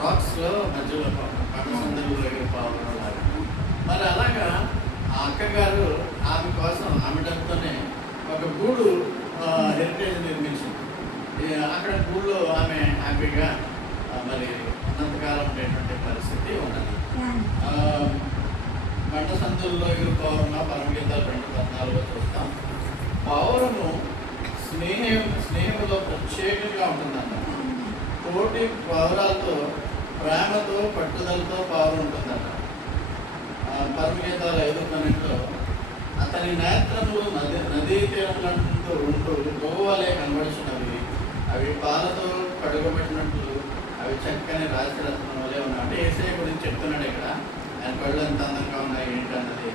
రాక్స్లో మధ్యలో పంటసందర్లో పావురం లాగా. మరి అలాగా ఆ అక్కగారు ఆమె కోసం ఆమె డబ్బుతోనే ఒక గూడు హెరిటేజ్ నిర్మించింది. అక్కడ గూడులో ఆమె హ్యాపీగా మరి ఉన్నంతకాలం ఉండేటువంటి పరిస్థితి ఉన్నది. పంటసందుల్లో పౌరమ పరమగీతాలు 2:14 చూస్తాం. పౌరము స్నేహంలో ప్రత్యేకంగా ఉంటుందన్న. తోటి పౌరాలతో ప్రేమతో పట్టుదలతో పౌరం ఉంటుందన్న. పరమగీతాలు 5:12 అతని నేత్రములు నదీ తీరములంటూ ఉంటూ గోవాలే కనబడుచున్నవి, అవి పాలతో కడుగబెట్టినట్లు, అవి చక్కని రాశిరత్నం వలె ఉన్నాయి. అంటే యేసయ్య గురించి చెప్తున్నాడు ఇక్కడ. ఆయన కళ్ళు ఎంత అందంగా ఉన్నాయి ఏంటన్నది.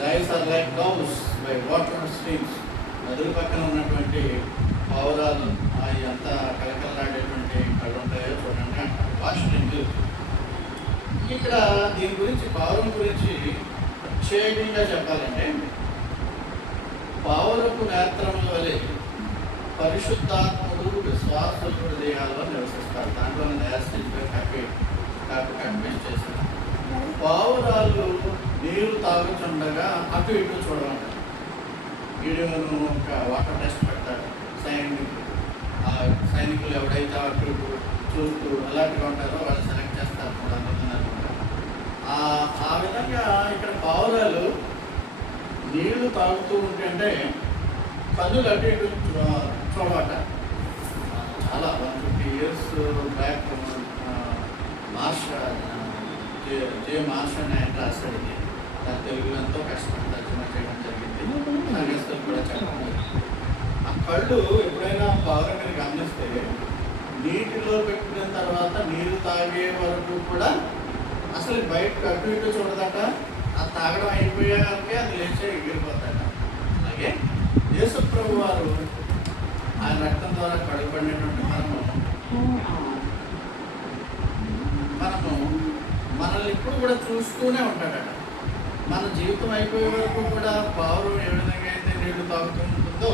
Rice or like cows by water streams. నదుల పక్కన ఉన్నటువంటి పౌరాలు అవి ఎంత కలకలాడేటువంటి కళ్ళు ఉంటాయో చూడండి అంటారు. వాషింగ్ ఇక్కడ దీని గురించి పౌరం గురించి ప్రత్యేకంగా చెప్పాలంటే, పౌరపు నేత్రముల వలె పరిశుద్ధాత్ముడు విశ్వాసుల హృదయాల్లో నివసిస్తారు. దాంట్లో కన్విన్స్ చేశారు. పావురాలు నీరు తాగుతుండగా అటు ఇటు చూడమంటారు. వీడియోను ఒక వాటర్ టెస్ట్ పెడతాడు సైనికులు ఎవడైతే అటు ఇటు చూస్తూ అలర్ట్గా ఉంటారో వాళ్ళు సెలెక్ట్ చేస్తారు కూడా అనుకుంటారు. ఆ విధంగా ఇక్కడ పావురాలు నీళ్లు తాగుతూ ఉంటుంటే కన్నులు అటు ఇటు చూడమాట. చాలా 150 years బ్యాక్ మార్ష్ జే మార్ష్ అని ఆయన రాశాడు. తెలుగులో ఎంతో కష్టపడి తర్జుమా చేయడం జరిగింది. సంగస్తులు కూడా చెప్పండి. ఆ కళ్ళు ఎప్పుడైనా పావురం మీరు గమనిస్తే నీటిలో పెట్టిన తర్వాత నీరు తాగే వరకు కూడా అసలు బయటకు అటు ఇటు చూడదట. ఆ తాగడం అయిపోయాకే అది లేచి ఎగిరిపోతాడు. అలాగే యేసు ప్రభు వారు ఆయన రక్తం ద్వారా కడుగబడినటువంటి మనము మనల్ని ఇప్పుడు కూడా చూస్తూనే ఉంటాడట. మన జీవితం అయిపోయే వరకు కూడా పావురం ఏ విధంగా అయితే నీళ్లు తాగుతుంటుందో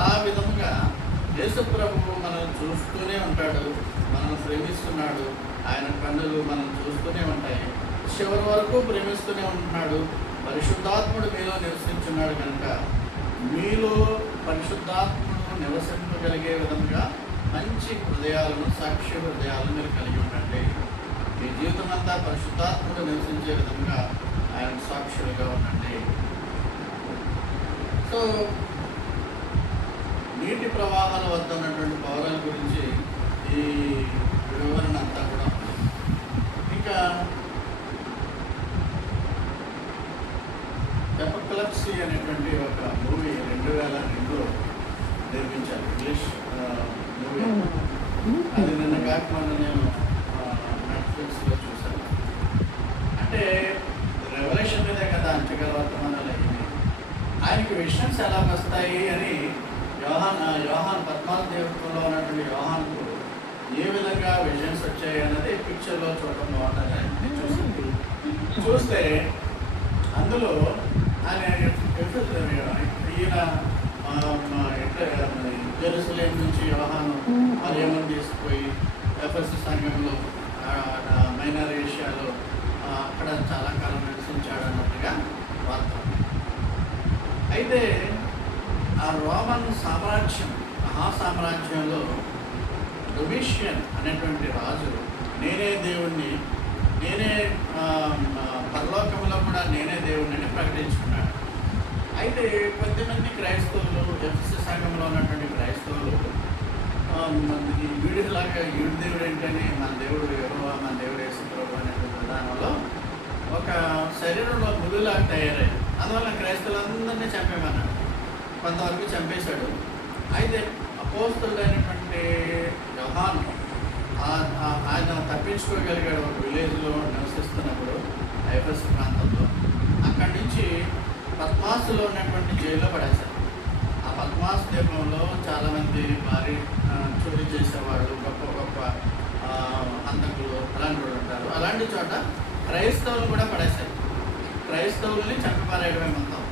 ఆ విధముగా యేసు ప్రభువు మనం చూస్తూనే ఉంటాడు, మనల్ని ప్రేమిస్తున్నాడు. ఆయన కన్నులు మనం చూస్తూనే ఉంటాయి. చివరి వరకు ప్రేమిస్తూనే ఉంటున్నాడు. పరిశుద్ధాత్ముడు మీలో నివసించున్నాడు కనుక మీలో పరిశుద్ధాత్ముడు నివసింపగలిగే విధంగా మంచి హృదయాలను, సాక్షి హృదయాలను మీరు కలిగి ఉండండి. మీ జీవితం అంతా పరిశుద్ధాత్ముడు నివసించే విధంగా ఆయన సాక్షులుగా ఉండండి. సో నీటి ప్రవాహాల వద్ద ఉన్నటువంటి పౌరాల గురించి ఈ వివరణ అంతా కూడా ఉంది. ఇంకా ఎపక్లప్సీ అనేటువంటి ఒక మూవీ 2002లో నిర్మించారు, ఇంగ్లీష్ మూవీ. అది నిన్న కాకుండా నేను నెట్ఫ్లిక్స్లో చూశాను. అంటే రెవల్యూషన్ మీదే కదా అంచగల వర్తమానాలు అయ్యింది. ఆయనకి విషన్స్ ఎలా వస్తాయి అని యోహాన్ పద్మాలు దేవత్వంలో ఉన్నటువంటి యోహాన్కు ఏ విధంగా విజన్స్ వచ్చాయి అన్నది పిక్చర్లో చూడటం బాగుంటుంది. చూస్తే అందులో ఆయన ఈయన జెరూసలేం నుంచి యోహాను మరియమ్మను తీసుకుపోయి ఎఫెసు సంఘంలో మైనర్ ఏషియాలో అక్కడ చాలా కాలం నివసించాడు అన్నట్టుగా వార్త. అయితే ఆ రోమన్ సామ్రాజ్యం, మహాసామ్రాజ్యంలో డొమిషియన్ అనేటువంటి రాజు నేనే దేవుణ్ణి, నేనే పరలోకంలో కూడా నేనే దేవుణ్ణి అని ప్రకటించుకున్నాడు. అయితే కొద్దిమంది క్రైస్తవులు, ఎఫెసు సంఘంలో ఉన్నటువంటి క్రైస్తవులు వీడిలాగా ఈడు దేవుడు ఏంటని, మన దేవుడు యెహోవా, మన దేవుడు యేసు ప్రభువు అనేటువంటి విధానంలో ఒక శరీరంలో ముళ్ళులాగా తయారయ్యారు. అందువల్ల క్రైస్తవులందరినీ చంపేమన్నాడు. కొంతవరకు చంపేశాడు. అయితే అపోస్తలుడైనటువంటి యోహాను ఆయన తప్పించుకోగలిగాడు. ఒక విలేజ్లో నివసిస్తున్నప్పుడు ఎఫెసు ప్రాంతంలో అక్కడి నుంచి పద్మాసులో ఉన్నటువంటి జైల్లో పడేశారు. ఆ పద్మాసు ద్వీపంలో చాలామంది భారీ చోరీ చేసేవాళ్ళు, గొప్ప గొప్ప హంతకులు అలాంటి వాళ్ళు ఉంటారు. అలాంటి చోట క్రైస్తవులు కూడా పడేశారు. క్రైస్తవుల్ని చంపిపారేయడమే మొత్తం.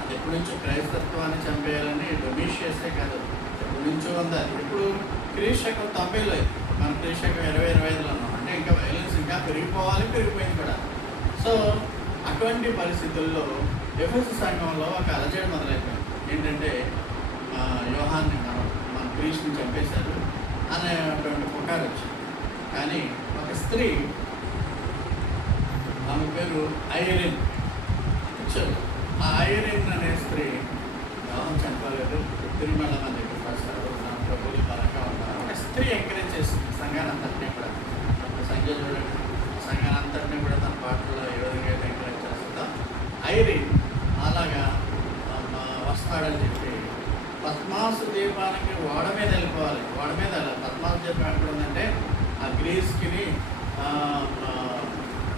అది ఎప్పటి నుంచో క్రైస్తత్వాన్ని చంపేయాలని డొమిషియసే కాదు, ఎప్పటి నుంచో ఉంది. అది ఇప్పుడు క్రీశకం 90లో, మన క్రీశకం 2025లో ఉన్నాం. అంటే ఇంకా వైలెన్స్ ఇంకా పెరిగిపోయింది కూడా. సో అటువంటి పరిస్థితుల్లో ఎఫెసు సంఘంలో ఒక అలజడి మొదలైపోయింది. ఏంటంటే యోహాన్ని మన క్రీస్తుని చంపేశారు అనేటువంటి పుకారు వచ్చింది. కానీ ఒక స్త్రీ, ఆమె పేరు ఐరిన్ ఇచ్చారు. ఆ ఐరిన్ అనే స్త్రీ యోహాన్ చంపలేదు, తిరిగి మళ్ళీ మన దగ్గరికి వస్తారు, నా ప్రభువులు బలంగా ఉంటారు. ఒక స్త్రీ ఎంకరేజ్ చేస్తుంది సంఘానంతటినీ కూడా. సంఘ చూడండి, సంఘానంతటినీ కూడా తన పాటలో ఏ విధంగా అయితే ఎంకరేజ్ చేస్తుందో ఐరిన్ అలాగా వస్తాడని చెప్పి పద్మాసు ద్వీపానికి ఓడ మీద వెళ్ళిపోవాలి. ఓడ మీద వెళ్ళాలి. పద్మాసు ద్వీపం ఎక్కడ ఉందంటే ఆ గ్రీస్కి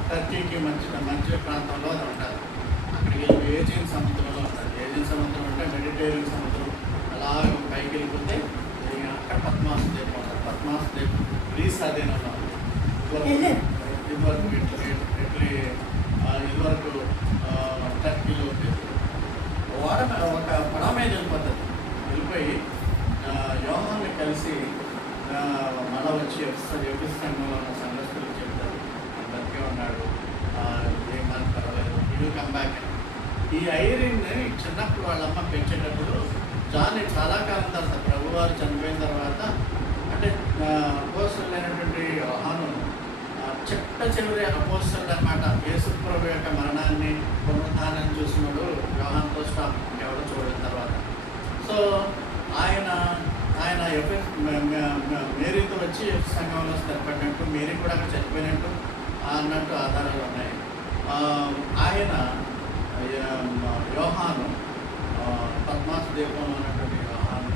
టర్కీకి మధ్య ప్రాంతంలో అది ఉంటుంది. అక్కడికి వెళ్ళి ఏజియన్ సముద్రంలో ఉంటుంది. ఏజియన్ సముద్రం అంటే మెడిటేరియన్ సముద్రం. అలాగ పైకి వెళ్ళిపోతే అక్కడ పద్మాసు ద్వీపం ఉంటుంది. పద్మాసు ద్వీపం గ్రీస్ అధీనంలో ఉంది. ఇదివరకు ఇదివరకు టర్కీలో ఒక పడవ మీద వెళ్ళిపోతుంది. వెళ్ళిపోయి యోహాన్ని కలిసి మళ్ళా వచ్చి ఎఫెసు సంఘంలో ఉన్న సంఘస్థులకు చెప్తారు, బతికే ఉన్నాడు, ఏమని పర్వాలేదు, ఇవి కమ్ బ్యాక్. ఈ ఐరిన్ని చిన్నప్పుడు వాళ్ళమ్మ పెంచేటప్పుడు జాన్ని చాలా కాలం తర్వాత ప్రభువారు చనిపోయిన తర్వాత, అంటే అపోస్తలుడైనటువంటి యోహాను చివరి అపోస్తలుడు అన్నమాట. యేసు ప్రభు యొక్క మరణాన్ని, పునరుత్థానాన్ని చూసినాడు. యోహానుతో స్టాప్, ఎవరో చూడడం తర్వాత. సో ఆయన మేరీతో వచ్చి ఎఫెసు సంఘంలో స్థిరపడినట్టు, మేరీ కూడా అక్కడ చనిపోయినట్టు అన్నట్టు ఆధారాలు ఉన్నాయి. ఆయన యోహాను పద్మాసు ద్వీపంలో ఉన్నటువంటి యోహాను,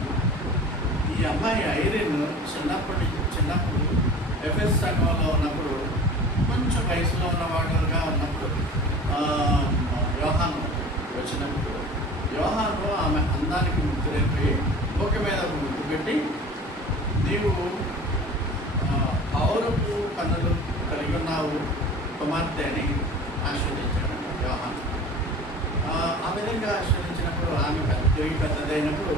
ఈ అమ్మాయి ఐరిన్ చిన్నప్పుడు ఎఫెసు సంఘంలో ఉన్నప్పుడు, కొంచెం వయసులో ఉన్నవాడుగా ఉన్నప్పుడు ఆ, యోహాను వచ్చినప్పుడు యోహాను ఆమె అందానికి ముద్దురైపోయి బొక్క మీద ఒక ముద్దు పెట్టి, నీవు పౌరపు కన్నులు కలిగి ఉన్నావు కుమార్తె అని ఆశీర్వదించాడు యోహాను. ఆ విధంగా ఆశీర్వదించినప్పుడు ఆమె తిరిగి పెద్దదైనప్పుడు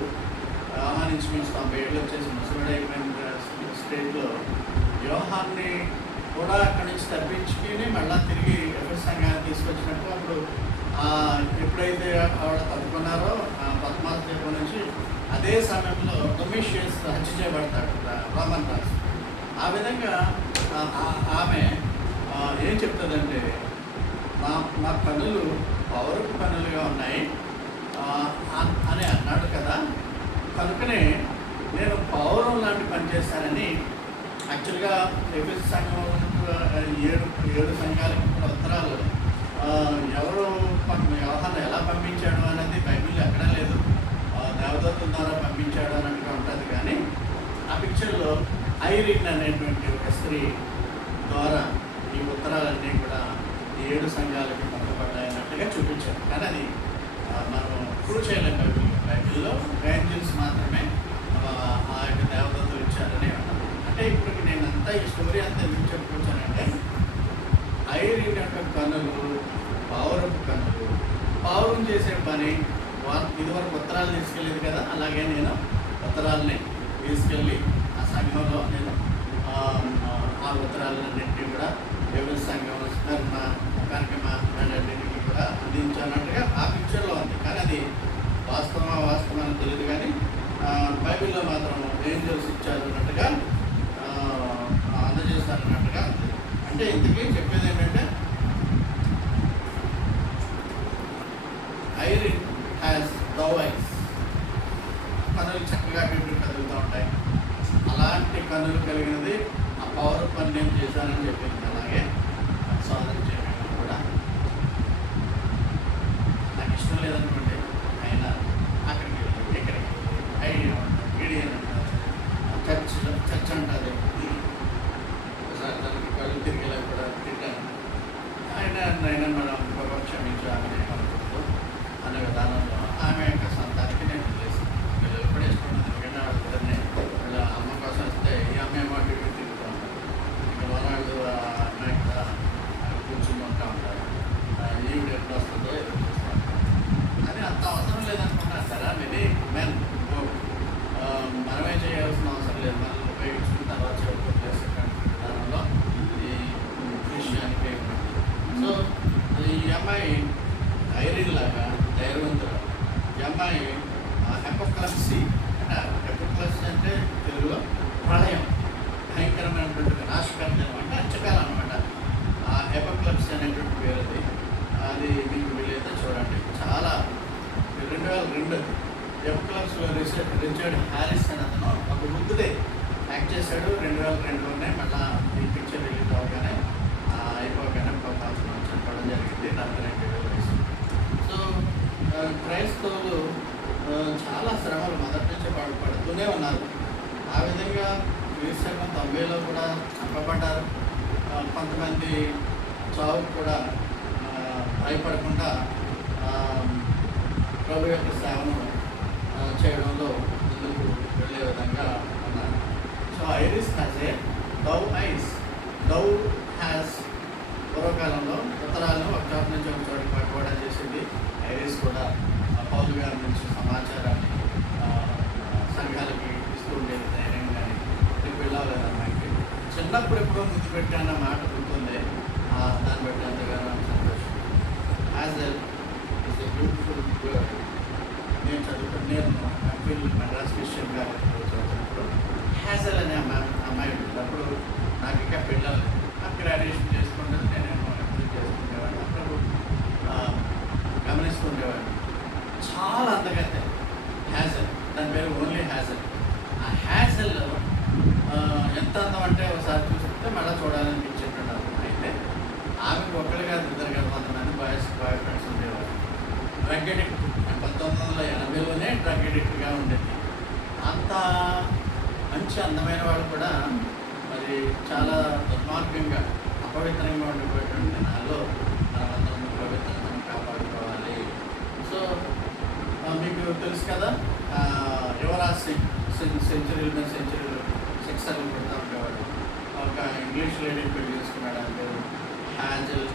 ఆహ్వానించి 90 ఏళ్ళు వచ్చేసి ముసలుడైపోయిన స్టేట్లో యోహాన్ని కూడా అక్కడి నుంచి తప్పించుకుని మళ్ళీ తిరిగి ఎఫెసు సంఘాన్ని తీసుకొచ్చినప్పుడు అప్పుడు ఎప్పుడైతే ఆవిడ తప్పుకున్నారో పద్మాస్ దగ్గర నుంచి అదే సమయంలో డొమిషియస్ హత్య చేయబడతాడు రోమన్ రాజు. ఆ విధంగా ఆమె ఏం చెప్తుందంటే, నా కన్నులు పౌరపు కన్నులుగా ఉన్నాయి అని అన్నాడు కదా, కనుకనే నేను పౌరం లాంటి పని చేశానని యాక్చువల్గా ఎఫెసు సంఘం 7 సంఘాలకి కూడా ఉత్తరాలు ఎవరు యోహాను ఎలా పంపించాడు అనేది బైబిల్లో ఎక్కడా లేదు. దేవదత్తుల ద్వారా పంపించాడు అన్నట్టుగా ఉంటుంది. కానీ ఆ పిక్చర్లో ఐరిన్ అనేటువంటి ఒక స్త్రీ ద్వారా ఈ ఉత్తరాలన్నీ కూడా 7 సంఘాలకి పంపబడ్డాయన్నట్టుగా చూపించారు. కానీ అది మనం ప్రూవ్ చేయలేం. బైబిల్లో ఏంజల్స్ మాత్రమే ఆ యొక్క దేవదత్తులు ఇచ్చారని అన్నారు. అంటే ఇప్పుడు నేనంతా ఈ స్టోరీ అంతా ఎందుకు చెప్పుకొచ్చానంటే, ఐరిన్ యొక్క కన్నులు పౌరపు కన్నులు, పౌరం చేసే పని ఇదివరకు ఉత్తరాలు తీసుకెళ్ళేది కదా, అలాగే నేను ఉత్తరాలని తీసుకెళ్ళి ఆ సంఘంలో నేను ఆ ఉత్తరాలన్నింటినీ కూడా ఎవరి సంఘం కార్యక్రమాలన్నింటినీ కూడా అందించానట్టుగా ఆ పిక్చర్లో ఉంది. కానీ అది వాస్తవం అని తెలియదు. కానీ బైబిల్లో మాత్రం ఏంజల్స్ ఇచ్చారు అన్నట్టుగా అందజేస్తారు అన్నట్టుగా ఉంది. అంటే ఇంతకీ చెప్పేది ఏంటంటే, ఐరిన్ హ్యాస్ డవ్ ఐస్, కన్నులు చక్కగా బిడ్డలు కదులుతూ ఉంటాయి. అలాంటి కన్నులు కలిగినది ఆ పౌర పని నేను చేశానని చెప్పింది. అలాగే సోదరు చేయడం కూడా నాకు ఇష్టం లేదనుకోండి, ఆయన అక్కడికి వెళ్ళి ఇక్కడికి ఐడియా ఉంటుంది, ఈడియన్ అంటారు, చర్చ్ అంటుంది. ఒకసారి దానికి కళ్ళు తిరిగేలా కూడా తిట్టాను. ఆయన మనం క్షమించాలని అనుకుంటూ అనే విధానంలో ఆమె యొక్క సంతానికి నేను వదిలేసాను. పిల్లలు కూడా వేసుకుంటుంది. ఎందుకంటే వాళ్ళిద్దరిని వాళ్ళ అమ్మ కోసం వస్తే ఈ అమ్మాయి మాట తిరుగుతూ ఉంటారు. ఇంకా వాళ్ళు అమ్మాయి కూడా కూర్చుని ఉంటా ఉంటారు. ఈవిడ ఎప్పుడు వస్తుందో ఎదురు చూస్తూ ఉంటారు. అది అంత అవసరం లేదనుకుంటున్నారు కదా. ఇది మెన్ మనమే చేయాల్సిన అవసరం లేదు. మనల్ని ఉపయోగించుకున్న తర్వాత చేసేటువంటి విధానంలో ఈ విషయానికి సో ఈ అమ్మాయి ఐరిన్ లాగా ధైర్యవంతులు. ఈ అమ్మాయి హెపోక్లప్సీ అంటే తెలుగులో ప్రళయం, భయంకరమైనటువంటి వినాశకరం అంటే అంచకాలం అనమాట. ఆ హెపోక్లప్సీ అనేటువంటి పేరు అది మీకు వీలైతే చూడండి. చాలా 2002 హెపోక్లప్సీలో రిచర్డ్ హ్యారిస్ అని అతను ఒక ముద్దుడే యాక్ట్ చేశాడు. 2002లోనే మళ్ళీ ఈ పిక్చర్ రిలీజ్ అవగానే అయిపోగానే చనిపోవడం జరిగింది. 42 వయసు. సో క్రైస్తవులు చాలా శ్రమలు మొదటి నుంచి పడుతూనే ఉన్నారు. ఆ విధంగా క్రీస్తు 90లో కూడా చంపబడ్డారు. కొంతమంది చావుకు కూడా భయపడకుండా ప్రభు యొక్క సేవను చేయడంలో ముందుకు వెళ్ళే విధంగా ఉన్నారు. So iris has a Dove ice. Dove has పూర్వకాలంలో ఉత్తరాలను ఒక చోట నుంచి ఒక చోటుకి పట్టుకోవడం చేసింది. ఐరిస్ కూడా పౌలు గారి నుంచి సమాచారాన్ని సంఘాలకి ఇస్తూ ఉండేది ధైర్యం. కానీ నీకు వెళ్ళాలేదమ్మాయికి చిన్నప్పుడు ఎప్పుడో ముందు పెట్టాన్న మాట గుర్తుంది. దాన్ని బట్టి ఎంతగానో సంతోషం. As L is a beautiful girl. నేను ఎంఫిల్ మెడ్రాస్ క్రిస్టియన్ గారు చదువుతున్నప్పుడు హ్యాజల్ అనే అమ్మాయి ఉండేటప్పుడు నాకు ఇంకా పిల్లలు నాకు గ్రాడ్యుయేషన్ చేసుకుంటుంది. నేను ఎంఫిల్ చేసుకునేవాడిని. అప్పుడు గమనిస్తూ ఉండేవాడిని. చాలా అందగతే హ్యాజల్. దాని పేరు ఓన్లీ హ్యాజల్. ఆ హ్యాజల్లో ఎంత అందం అంటే ఒకసారి చూస్తే మళ్ళీ చూడాలనిపించేట్టున్నారు. అయితే ఆమెకు ఒక్కరు కాదు, ఇద్దరు కాదు, కొంతమంది బాయ్ ఫ్రెండ్స్ ఉండేవారు. డ్రగ్ అడిక్ట్ 1980లోనే డ్రగ్ అడిక్ట్గా ఉండేది. అంత మంచి అందమైన వాళ్ళు కూడా మరి చాలా దుర్మార్గంగా అపవిత్రంగా ఉండిపోయేటువంటి నాలో మనమందరం పవిత్ర తెలుసు కదా, యువరాజ్ సింగ్ సెంచరీలు సిక్సర్లు పెడతా ఉండేవాడు. ఒక ఇంగ్లీష్ లేడీని పెళ్లి చేసుకున్నాడు, ఆయన పేరు హ్యాంజల్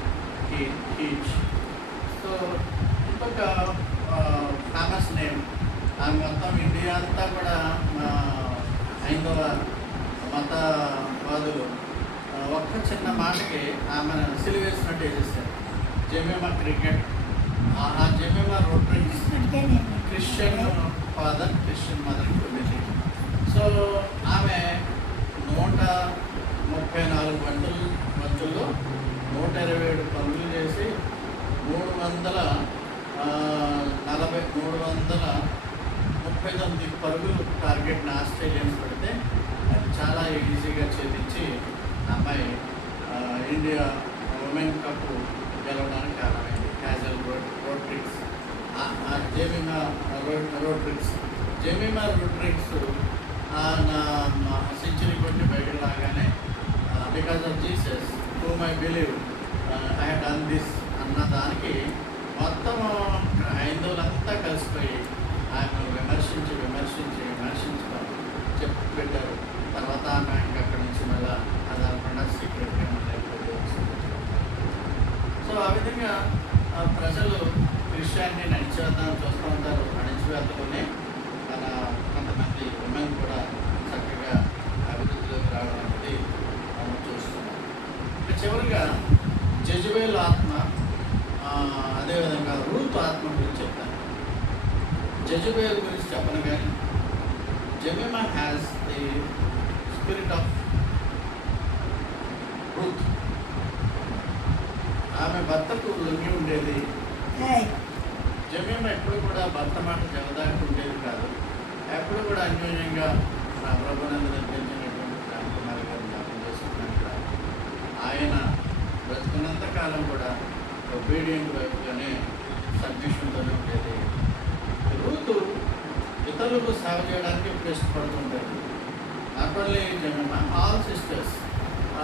హీచ్. సో ఇంకొక ఫేమస్ నేమ్. ఆమె మొత్తం ఇండియా అంతా కూడా హైందవ మతవాదులు ఒక్క చిన్న మాటకి ఆమె సిలివేసినట్టు వేసేస్తారు. జెమిమా క్రికెట్, ఆ Jemimah rotary Christian father Christian మదర్కి వెళ్ళింది. సో ఆమె 134 గంటల్లో 127 పనులు చేసి 339 పరుగులు టార్గెట్ని ఆస్ట్రేలియన్స్ పెడితే అది చాలా ఈజీగా ఛేదించి అమ్మాయి ఇండియా ఉమెన్ కప్ గెలవడానికి కారణమైంది. క్యాజువల్ రోడ్రిగ్స్, జెమిమా రోడ్రిగ్స్ నా సెంచరీ కొట్టి బయటకు రాగానే because of Jesus whom I believe I have done this అన్న దానికి మొత్తం హైందవులంతా కలిసిపోయి ఆయన విమర్శించి చెప్పి పెట్టారు. తర్వాత ఆమె అక్కడి నుంచి మళ్ళీ అదనకుండా సీక్రెట్గా మళ్ళీ సో ఆ విధంగా ప్రజలు క్రిస్టియానిటీని అణిచివేద్దామని చూస్తూ ఉంటారు. అణిచివేతలోనే మన కొంతమంది ఉమెన్ కూడా చక్కగా అభివృద్ధిలోకి రావడం అనేది మనం చూస్తున్నాం. ఇక చివరిగా జెజబేల్ ఆత్మ, అదేవిధంగా రూత్ ఆత్మ గురించి చెప్తాను. జెజబేల్ గురించి చెప్పను కానీ Jemimah has the spirit of Ruth. ఆమె భర్తకు లొంగి ఉండేది. జెమిమా ఎప్పుడు కూడా భర్త మాట జవదాకి ఉండేది కాదు. ఎప్పుడు కూడా అన్యోన్యంగా నా ప్రభునందు నిర్మించినటువంటి రామకుమారి గారు జ్ఞాపకం చేసుకున్నాను కూడా ఆయన బ్రతుకున్నంత కాలం కూడా ఒబీడియంట్ వైపుగానే సబ్మిషన్తోనే ఉండేది. రూతు ఇతరులకు సేవ చేయడానికి ఎప్పుడు ఇష్టపడుతుంటారు. Not only Jemima, all sisters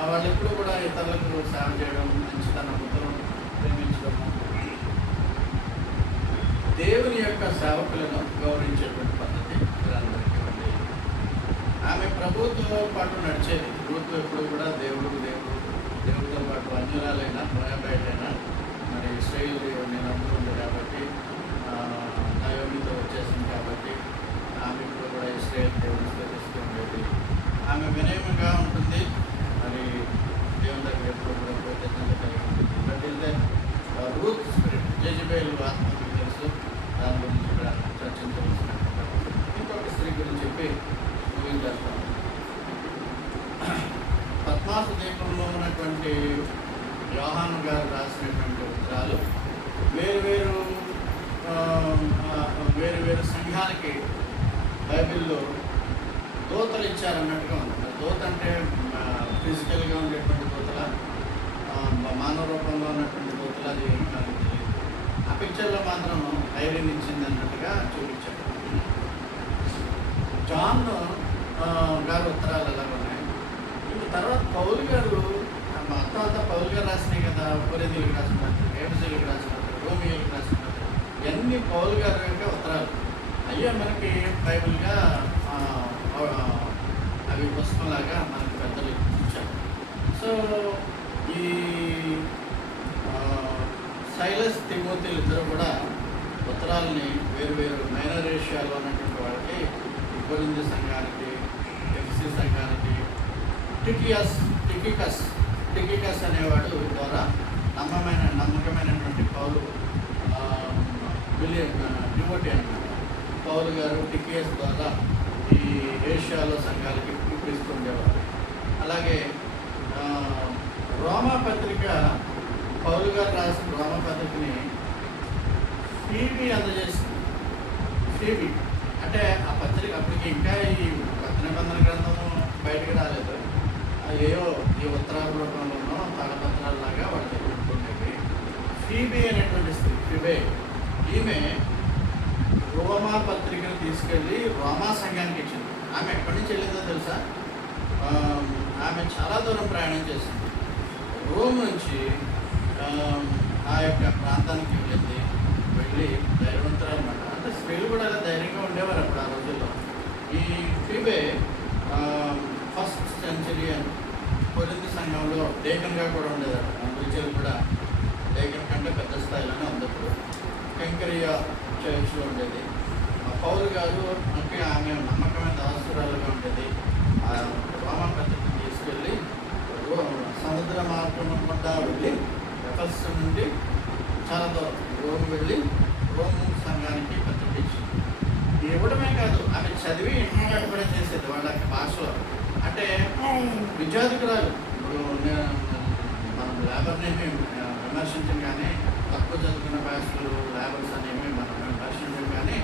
వాళ్ళు ఎప్పుడు కూడా ఇతరులకు సేవ చేయడం, మంచితనంతో ప్రేమించడం, దేవుని యొక్క సేవకులను గౌరవించేటువంటి పద్ధతి వీరందరికీ ఉంది. ఆమె ప్రభుత్వంతో పాటు నడిచేది. ప్రభుత్వం ఎప్పుడు కూడా దేవుడితో పాటు అన్యురాలైనా బయటైనా మరి ఇశ్రాయేలు దేవుడిని నమ్ముతూ ఉంది కాబట్టి, నయోమితో వచ్చేసింది కాబట్టి ఆమె ఇప్పుడు కూడా ఇశ్రాయేలు దేవుడిని స్థుతిస్తూ ఉండేది. ఆమె వినయముగా ఉంటుంది, మరి దేవుని దగ్గర ఎప్పుడు కూడా కృతజ్ఞత కలిగి ఉంటుంది. But is that Ruth spirit, Jezebel ఆత్మ మీకు తెలుసు, దాని గురించి ఇక్కడ చర్చించవలసిన ఇంకొక స్త్రీ గురించి చెప్పి ముగించేస్తాం. పద్మాసు దీపంలో ఉన్నటువంటి యోహాను గారు రాసినటువంటి ఉత్తరాలు వేరు సంఘానికి బైబిల్లో దూతలు ఇచ్చారన్నట్టుగా ఉంది. దూత అంటే ఫిజికల్గా ఉండేటువంటి దూతల, మానవ రూపంలో ఉన్నటువంటి దూతలు, అది నాకు తెలియదు. ఆ పిక్చర్లో మాత్రం ఐరన్ ఇచ్చింది అన్నట్టుగా చూపించారు. జాన్ గారు ఉత్తరాలు ఎలా ఉన్నాయి. ఇంక తర్వాత పౌలు గారు మొత్తం అంతా పౌలు గారు రాసినాయి కదా. కొరింథీయులకు రాసినట్టు, ఎఫెసీయులకు రాసినట్టు, రోమియోలకు రాసినట్టు, ఇవన్నీ పౌలు గారు యొక్క ఉత్తరాలు. అయ్యే మనకి బైబిల్గా అవి పుస్తకంలాగా మనకి పెద్దలు ఇచ్చారు. సో ఈ సైలస్ తిమోతిలు ఇద్దరు కూడా ఉత్తరాలని వేరు మైనర్ ఏషియాలో ఉన్నటువంటి వాళ్ళకి, కొరింథీ సంఘానికి, ఎఫెసీ సంఘానికి, టికికస్ అనేవాడు ద్వారా నమ్మకమైనటువంటి పౌలు డివోటీ అన్నమాట. పౌలు గారు టికియస్ ద్వారా ఈ ఏషియాలో సంఘాలకి పిలుస్తుండేవారు. అలాగే రోమా పత్రిక, పౌలు గారు రాసిన రోమా పత్రికని ఫీబీ అందజేసింది. ఫీబీ అంటే ఆ పత్రిక అప్పటికి ఇంకా ఈ కొత్త నిబంధన గ్రంథము బయటకు రాలేదు. ఏవో ఈ ఉత్తరాల రూపంలోనో తాళపత్రాలలాగా వాళ్ళు చెప్పుకుంటుండేవి. ఫీబీ అనేటువంటి స్త్రీ, ఫిబే, ఈమె రోమా పత్రికను తీసుకెళ్ళి రోమా సంఘానికి ఇచ్చింది. ఆమె ఎక్కడి నుంచి వెళ్ళిందో తెలుసా? ఆమె చాలా దూరం ప్రయాణం చేసింది. రోమ్ నుంచి ఆ యొక్క ప్రాంతానికి వెళ్ళి ధైర్యవంతురాలు అన్నమాట. అంటే స్త్రీలు కూడా అలా ధైర్యంగా ఉండేవారు అప్పుడు ఆ రోజుల్లో. ఈ ఫీబే ఫస్ట్ సెంచరీ అని కొరింథీ సంఘంలో డేకన్గా కూడా ఉండేదట. రుచులు కూడా డేకన్ కంటే పెద్ద స్థాయిలోనే ఉంది. ఇప్పుడు కెంకరియా చర్చ్లో ఉండేది. పౌలు గారు అంటే ఆమె నమ్మకమైన దాసురాలుగా ఉండేది. రోమా పద్ధతిని తీసుకెళ్ళి సముద్ర మార్గం గుండా వెళ్ళి ఎఫెసస్ నుండి చాలా దూరం రోమ్ వెళ్ళి రోమ్ సంఘానికి పత్రిక ఇచ్చింది. ఇవ్వడమే కాదు, ఆమె చదివి ఇంటర్నెట్ కూడా చేసేది వాళ్ళ భాషలో. అంటే విద్యార్థికురాలు. ఇప్పుడు మనం లేబర్ని విమర్శించం కానీ, తక్కువ చదువుకున్న భాషలు లేబర్స్ అనేవి మనం విమర్శించం కానీ,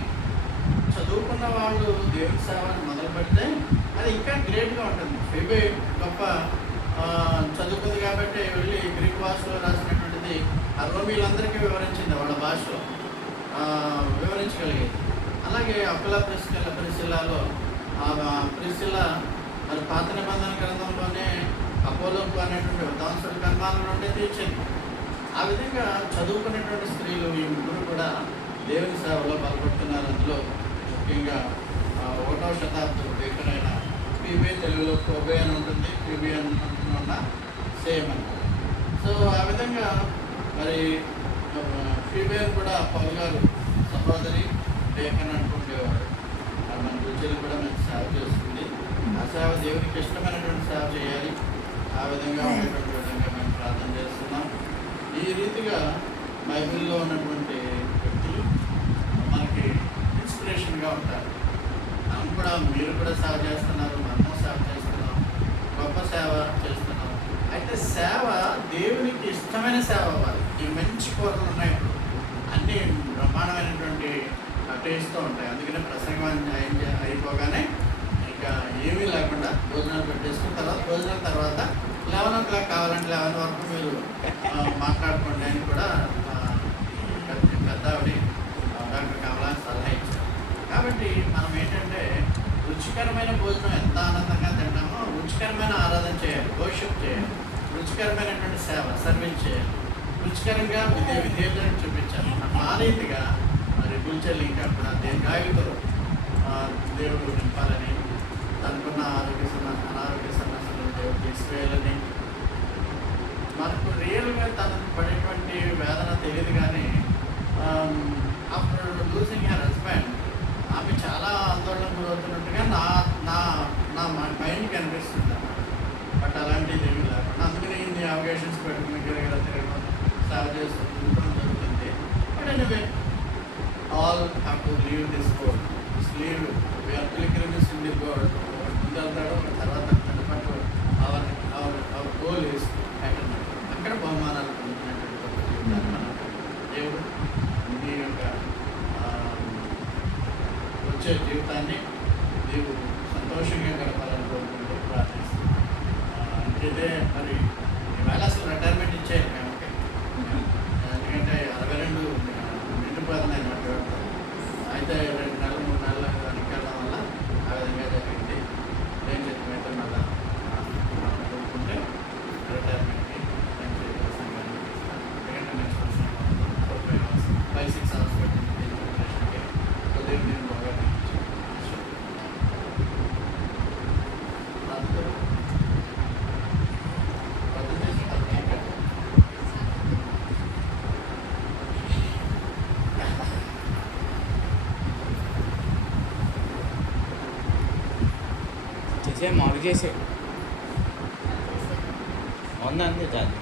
చదువుకున్న వాళ్ళు దేవుని సేవని మొదలు పెడితే అది ఇంకా గ్రేట్గా ఉంటుంది. ఫీబే గొప్ప చదువుకుంది కాబట్టి వెళ్ళి గ్రీక్ భాషలో రాసినటువంటిది ఆ రోమీలందరికీ వివరించింది, వాళ్ళ భాషలో వివరించగలిగేది. అలాగే అకులా ప్రిసిల్లాలో ప్రిసిల్లా మరి పాత నిబంధన గ్రంథంలోనే అపోలోకు అనేటువంటి విద్వాంసుడి కర్మాల నుండి తీర్చింది. ఆ విధంగా చదువుకునేటువంటి స్త్రీలు ఈ ముగ్గురు కూడా దేవుని సేవలో పాల్గొంటున్నారు. అందులో ముఖ్యంగా 1వ శతాబ్దం లేఖనైన ఫీబే, తెలుగులో ఫోబే అని ఉంటుంది, ఫీబే అనుకుంటున్న సేమ్ అని. సో ఆ విధంగా మరి ఫీబే కూడా పౌలు గారు సహోదరి లేఖన్ అనుకుంటేవాడు. మన రుచులు కూడా మంచి సేవ చేస్తుంది. ఆ సేవ దేవునికి ఇష్టమైనటువంటి సేవ చేయాలి. ఆ విధంగా ఉండేటువంటి విధంగా మేము ప్రార్థన చేస్తున్నాం. ఈ రీతిగా బైబిల్లో ఉన్నటువంటి వ్యక్తులు మనకి ఇన్స్పిరేషన్గా ఉంటారు. మనం కూడా, మీరు కూడా సేవ చేస్తున్నారు, మనము సేవ చేస్తున్నాం, గొప్ప సేవ చేస్తున్నాం. అయితే సేవ దేవునికి ఇష్టమైన సేవ అవ్వాలి. ఈ మంచి కూరలు ఉన్నాయి, ఇప్పుడు అన్నీ బ్రహ్మాండమైనటువంటి టేస్ట్తో ఉంటాయి. అందుకనే ప్రసంగం అయిపోగానే ఇంకా ఏమీ లేకుండా భోజనాలు పెట్టేసుకున్న తర్వాత, భోజనాల తర్వాత 11 o'clock కావాలంటే 11 వరకు మీరు మాట్లాడుకోండి అని కూడా పెద్ద ఆవిడ డాక్టర్ కమలా సలహా ఇచ్చారు. కాబట్టి మనం ఏంటంటే రుచికరమైన భోజనం ఎంత ఆనందంగా తింటామో రుచికరమైన ఆరాధన చేయాలి, వర్షిప్ చేయాలి, రుచికరమైనటువంటి సేవ సర్వీస్ చేయాలి, రుచికరంగా విధేయులను చూపించాలి. ఆ రీతిగా మరి గుల్చెల్లి ఇంకా కూడా దీర్ఘాయుతో దేవుడు నింపాలని, తనకున్న అనారోగ్య సమస్యలు దేవుడు తీసివేయాలని. మనకు రియల్గా తనకు పడేటువంటి వేదన తెలియదు కానీ ఆఫ్టర్ లూజింగ్ హర్ హస్బెండ్ ఆమె చాలా ఆందోళన గురవుతున్నట్టుగా నా నా నా మైండ్కి అనిపిస్తుంది అన్నమాట. బట్ అలాంటిది ఏమి లేకుండా అందుకని ఇన్ని అవకాశన్స్ పెట్టుకుని గిరగిర తిరగడం, సేవ చేస్తూ జరుగుతుంది. But anyway all have to leave this world. Leave we are pilgrims in the world. ముందెళ్తాడు, తర్వాత బట్ అవర్ గోల్ ఈస్ అక్కడ బహుమానాలు పొందుతున్నటువంటి జీవితాన్ని మనం దేవుడు మీ యొక్క వచ్చే జీవితాన్ని నీవు సంతోషంగా గడపాలని కోరుకుంటూ ప్రార్థిస్తున్నాను. ఇదే మరి ఈవేళ అసలు రిటైర్మెంట్ ఇచ్చేయాలి మేము. ఎందుకంటే 62 నిండిపోతున్నాయి మాట. అయితే 2 నెలలు 3 నెలలు వెనక్కి వెళ్ళడం వల్ల ఆ విధంగా జరిగింది. ఏం చెప్పినైతే మళ్ళీ కోరుకుంటే రిటైర్మెంట్కి మంచి సంఘానికి ఇస్తాను. ఎందుకంటే నెక్స్ట్ 5-6 hours పట్టింది ప్రిపరేషన్కి. సో నేను బాగా చేసే మాకు చేసే ఉందండి చాలు.